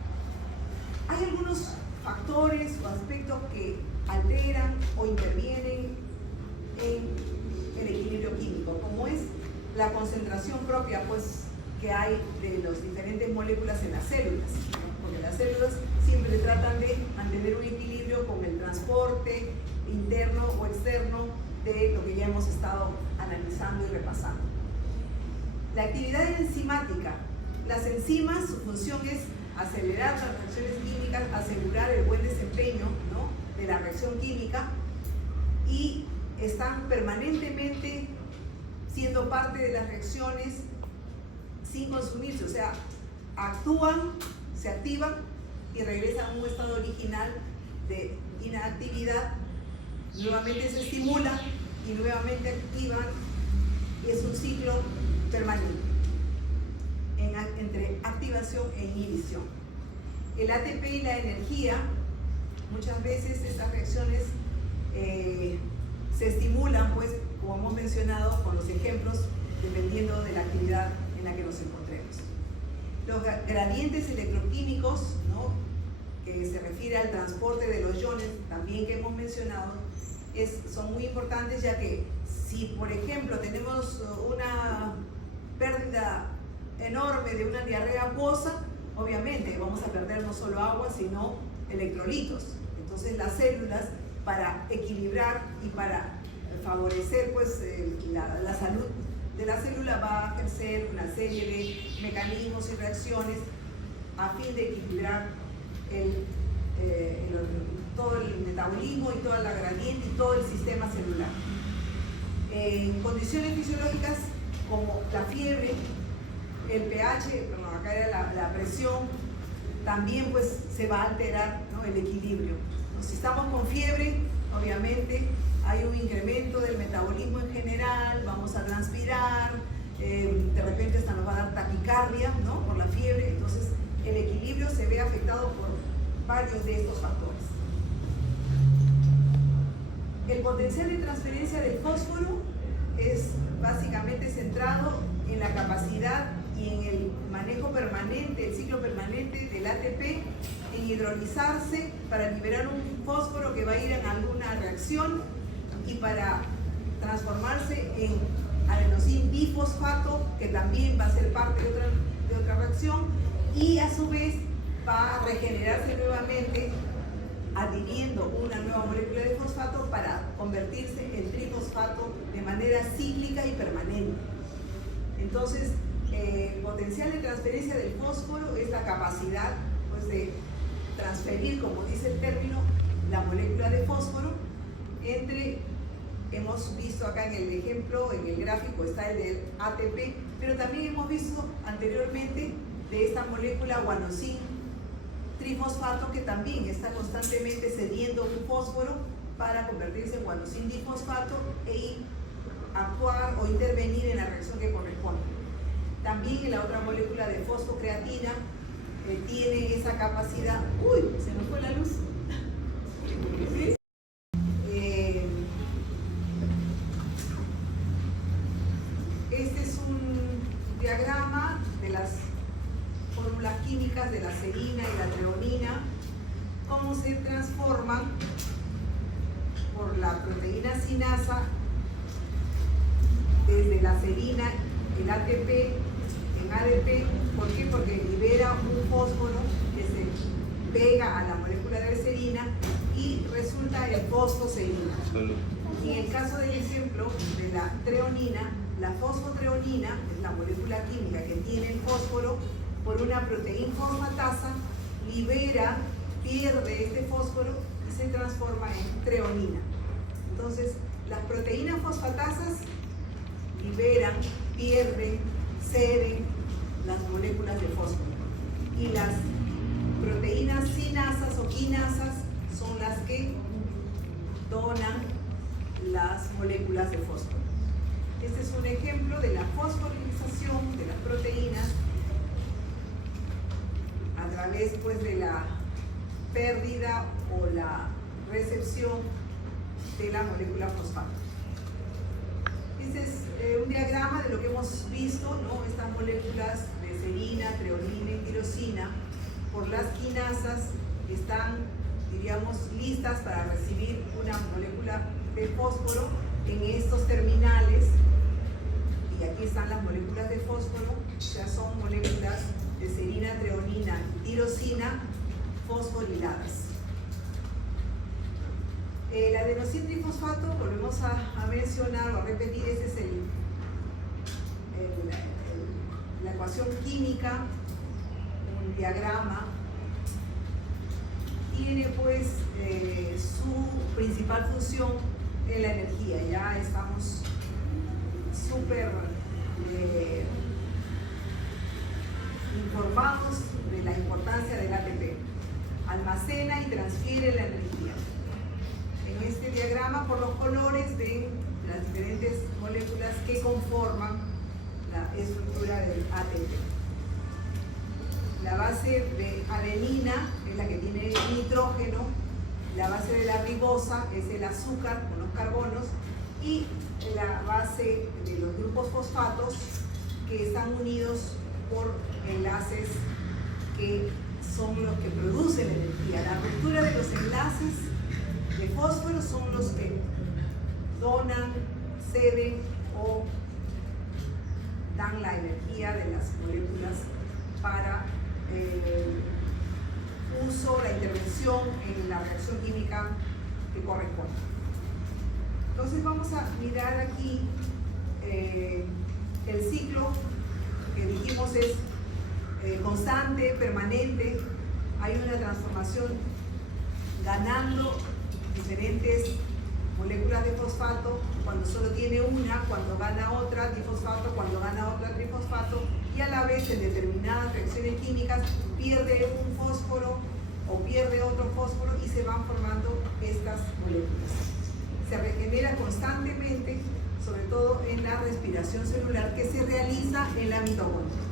Hay algunos factores o aspectos que alteran o intervienen en el equilibrio químico, como es la concentración propia, pues, que hay de las diferentes moléculas en las células, ¿no? Porque las células siempre tratan de mantener un equilibrio con el transporte interno o externo de lo que ya hemos estado analizando y repasando. La actividad enzimática. Las enzimas, su función es acelerar las reacciones químicas, asegurar el buen desempeño, ¿no?, de la reacción química, y están permanentemente siendo parte de las reacciones sin consumirse, o sea, actúan, se activan y regresan a un estado original de inactividad, nuevamente se estimulan y nuevamente activan, y es un ciclo permanente entre activación e inhibición. El ATP y la energía, muchas veces estas reacciones se estimulan, pues, como hemos mencionado con los ejemplos, dependiendo de la actividad en la que nos encontremos. Los gradientes electroquímicos, ¿no?, que se refiere al transporte de los iones, también que hemos mencionado, son muy importantes, ya que si, por ejemplo, tenemos una pérdida enorme de una diarrea acuosa, obviamente vamos a perder no solo agua, sino electrolitos. Entonces las células, para equilibrar y para favorecer, pues, la salud de la célula, va a ejercer una serie de mecanismos y reacciones a fin de equilibrar todo el metabolismo y toda la gradiente y todo el sistema celular. En condiciones fisiológicas como la fiebre, el pH, perdón, acá era la presión, también, pues, se va a alterar, ¿no?, el equilibrio. Si estamos con fiebre, obviamente hay un incremento del metabolismo en general, vamos a transpirar, de repente hasta nos va a dar taquicardia, ¿no?, por la fiebre. Entonces el equilibrio se ve afectado por varios de estos factores. El potencial de transferencia del fósforo es básicamente centrado en la capacidad y en el manejo permanente, el ciclo permanente del ATP, en hidrolizarse para liberar un fósforo que va a ir en alguna reacción y para transformarse en adenosin difosfato, que también va a ser parte de otra reacción, y a su vez va a regenerarse nuevamente adhiriendo una nueva molécula de fosfato para convertirse en trifosfato de manera cíclica y permanente. Entonces, el potencial de transferencia del fósforo es la capacidad, pues, de transferir, como dice el término, la molécula de fósforo entre, hemos visto acá en el ejemplo, en el gráfico está el del ATP, pero también hemos visto anteriormente de esta molécula guanosin trifosfato, que también está constantemente cediendo un fósforo para convertirse en guanosin difosfato e actuar o intervenir en la reacción que corresponde. También en la otra molécula de fosfocreatina tiene esa capacidad. ¡Uy! Se nos fue la luz. ¿Sí? químicas de la serina y la treonina, cómo se transforman por la proteína sinasa desde la serina, el ATP, en ADP. ¿Por qué? Porque libera un fósforo que se pega a la molécula de serina y resulta el fosfoserina. Y en el caso del ejemplo de la treonina, la fosfotreonina es la molécula química que tiene el fósforo, por una proteína fosfatasa, pierde este fósforo y se transforma en treonina. Entonces, las proteínas fosfatasas liberan, pierden, ceden las moléculas de fósforo. Y las proteínas sinasas o quinasas son las que donan las moléculas de fósforo. Este es un ejemplo de la fosforilización de las proteínas a través pues, de la pérdida o la recepción de la molécula fosfato. Este es un diagrama de lo que hemos visto, ¿no? Estas moléculas de serina, treonina y tirosina por las quinasas están, diríamos, listas para recibir una molécula de fósforo en estos terminales, y aquí están las moléculas de fósforo, ya son moléculas de serina, treonina y tirosina fosforiladas. El adenosíntrifosfato, volvemos a mencionar o a repetir, esta es la ecuación química, un diagrama. Tiene pues su principal función en la energía. Ya estamos súper informados de la importancia del ATP. Almacena y transfiere la energía. En este diagrama, por los colores, ven las diferentes moléculas que conforman la estructura del ATP. La base de adenina es la que tiene nitrógeno, la base de la ribosa es el azúcar con los carbonos, y la base de los grupos fosfatos que están unidos por enlaces que son los que producen energía. La ruptura de los enlaces de fósforo son los que donan, ceden o dan la energía de las moléculas para uso, la intervención en la reacción química que corresponde. Entonces vamos a mirar aquí el ciclo que dijimos es constante, permanente. Hay una transformación ganando diferentes moléculas de fosfato cuando solo tiene una, cuando gana otra difosfato, cuando gana otra trifosfato, y a la vez en determinadas reacciones químicas pierde un fósforo o pierde otro fósforo y se van formando estas moléculas. Se regenera constantemente, sobre todo en la respiración celular que se realiza en la mitocondria.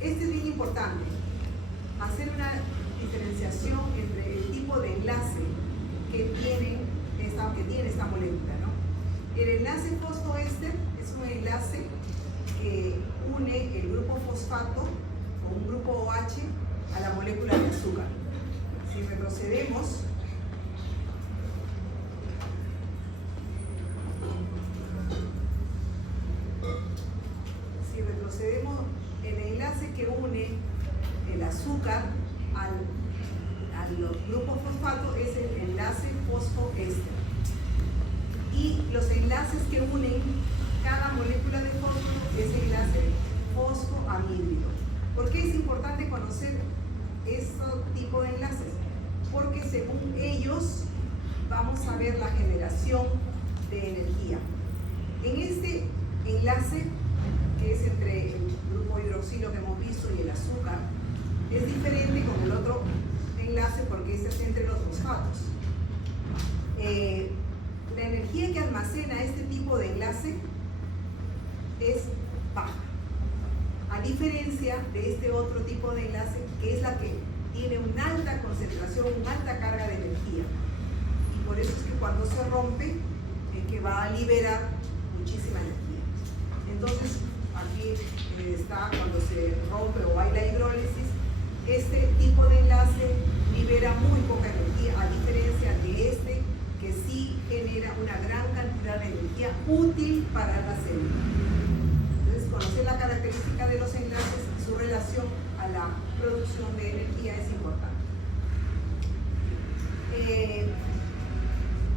Este es bien importante, hacer una diferenciación entre el tipo de enlace que tiene esta molécula, ¿no? El enlace fosfoéster es un enlace que une el grupo fosfato o un grupo OH a la molécula de azúcar. Si retrocedemos, el enlace que une el azúcar a los grupos fosfato es el enlace fosfoéster. Y los enlaces que unen cada molécula de fósforo es el enlace fosfoamídrido. ¿Por qué es importante conocer este tipo de enlaces? Porque según ellos vamos a ver la generación de energía. En este enlace, que es entre el grupo hidroxilo que hemos visto y el azúcar, es diferente con el otro enlace porque este es entre los fosfatos. La energía que almacena este tipo de enlace es baja, a diferencia de este otro tipo de enlace que es la que tiene una alta concentración, una alta carga de energía, y por eso es que cuando se rompe es que va a liberar muchísima energía. Entonces aquí está cuando se rompe o hay la hidrólisis, este tipo de enlace libera muy poca energía, a diferencia de este que sí genera una gran cantidad de energía útil para la célula. Entonces, conocer la característica de los enlaces y su relación a la producción de energía es importante.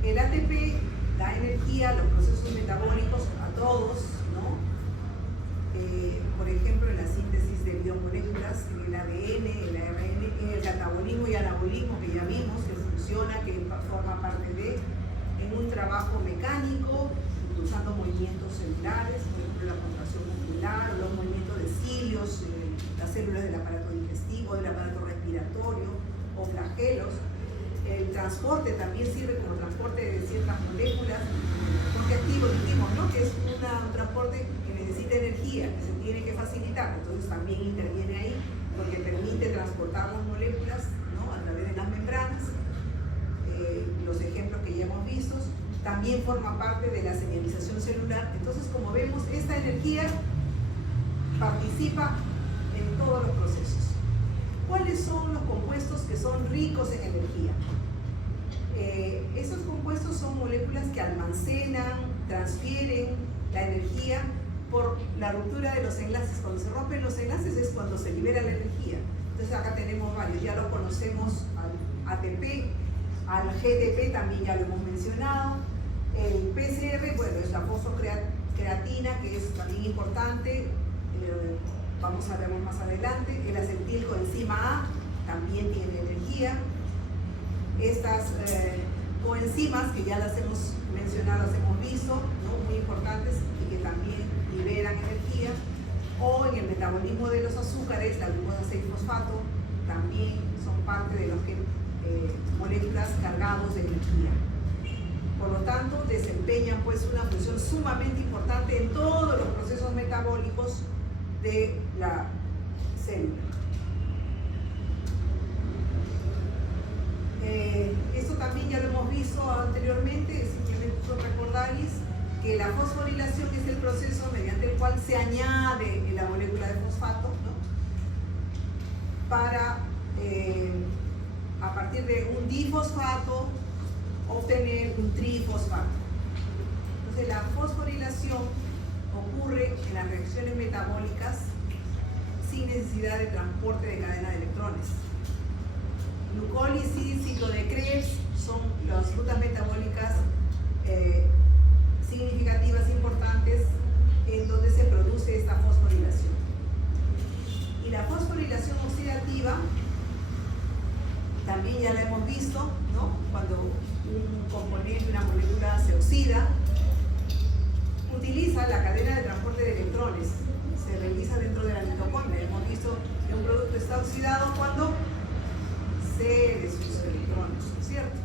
El ATP da energía a los procesos metabólicos a todos, ¿no? Por ejemplo, en la síntesis de biomoléculas, en el ADN, el ARN, en el catabolismo y anabolismo que ya vimos, que funciona, que forma parte de, en un trabajo mecánico, impulsando movimientos celulares, por ejemplo, la contracción muscular, los movimientos de cilios, las células del aparato digestivo, del aparato respiratorio o flagelos. El transporte también sirve como transporte de ciertas moléculas, porque activo dijimos, ¿no? Que es un transporte que necesita energía, que se tiene que facilitar, entonces también interviene ahí, porque permite transportar las moléculas, ¿no? A través de las membranas, los ejemplos que ya hemos visto, también forma parte de la señalización celular. Entonces, como vemos, esta energía participa en todos los procesos. ¿Cuáles son los compuestos que son ricos en energía? Esos compuestos son moléculas que almacenan, transfieren la energía por la ruptura de los enlaces. Cuando se rompen los enlaces es cuando se libera la energía. Entonces acá tenemos varios, ya lo conocemos al ATP, al GDP también ya lo hemos mencionado. El PCR, bueno, es la fosfocreatina, que es también importante, vamos a verlo más adelante. El acetilcoenzima A también tiene energía. Estas coenzimas que ya las hemos mencionado, las hemos visto, ¿no? Muy importantes y que también liberan energía. O en el metabolismo de los azúcares, la glucosa 6-fosfato, también son parte de los moléculas cargados de energía. Por lo tanto, desempeñan pues una función sumamente importante en todos los procesos metabólicos de la célula. Esto también ya lo hemos visto anteriormente, simplemente recordarles que la fosforilación es el proceso mediante el cual se añade la molécula de fosfato, ¿no? Para, a partir de un difosfato, obtener un trifosfato. Entonces, la fosforilación ocurre en las reacciones metabólicas sin necesidad de transporte de cadena de electrones. Glucólisis, ciclo de Krebs son las rutas metabólicas significativas, importantes, en donde se produce esta fosforilación. Y la fosforilación oxidativa también ya la hemos visto, ¿no? Cuando un componente, una molécula se oxida, utiliza la cadena de transporte de electrones, se realiza dentro de la mitocondria. Hemos visto que un producto está oxidado cuando cede sus electrones, ¿cierto?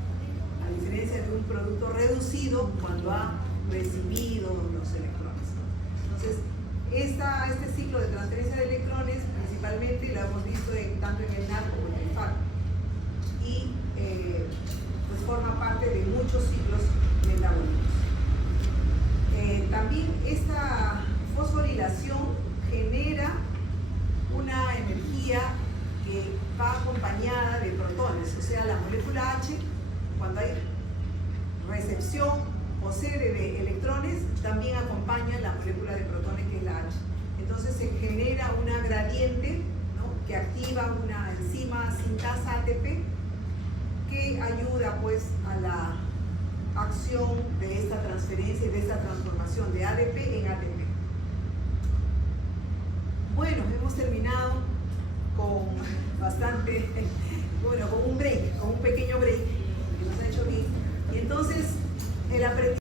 A diferencia de un producto reducido cuando ha recibido los electrones. Entonces, este ciclo de transferencia de electrones principalmente lo hemos visto tanto en el NAD como en el FAC, y pues forma parte de muchos ciclos metabólicos. También esta fosforilación genera una energía que va acompañada de protones, o sea, la molécula H, cuando hay recepción o sede de electrones, también acompaña la molécula de protones, que es la H. Entonces se genera una gradiente, ¿no? Que activa una enzima sintasa ATP que ayuda pues a la acción de esta transferencia y de esta transformación de ADP en ATP. Bueno, hemos terminado con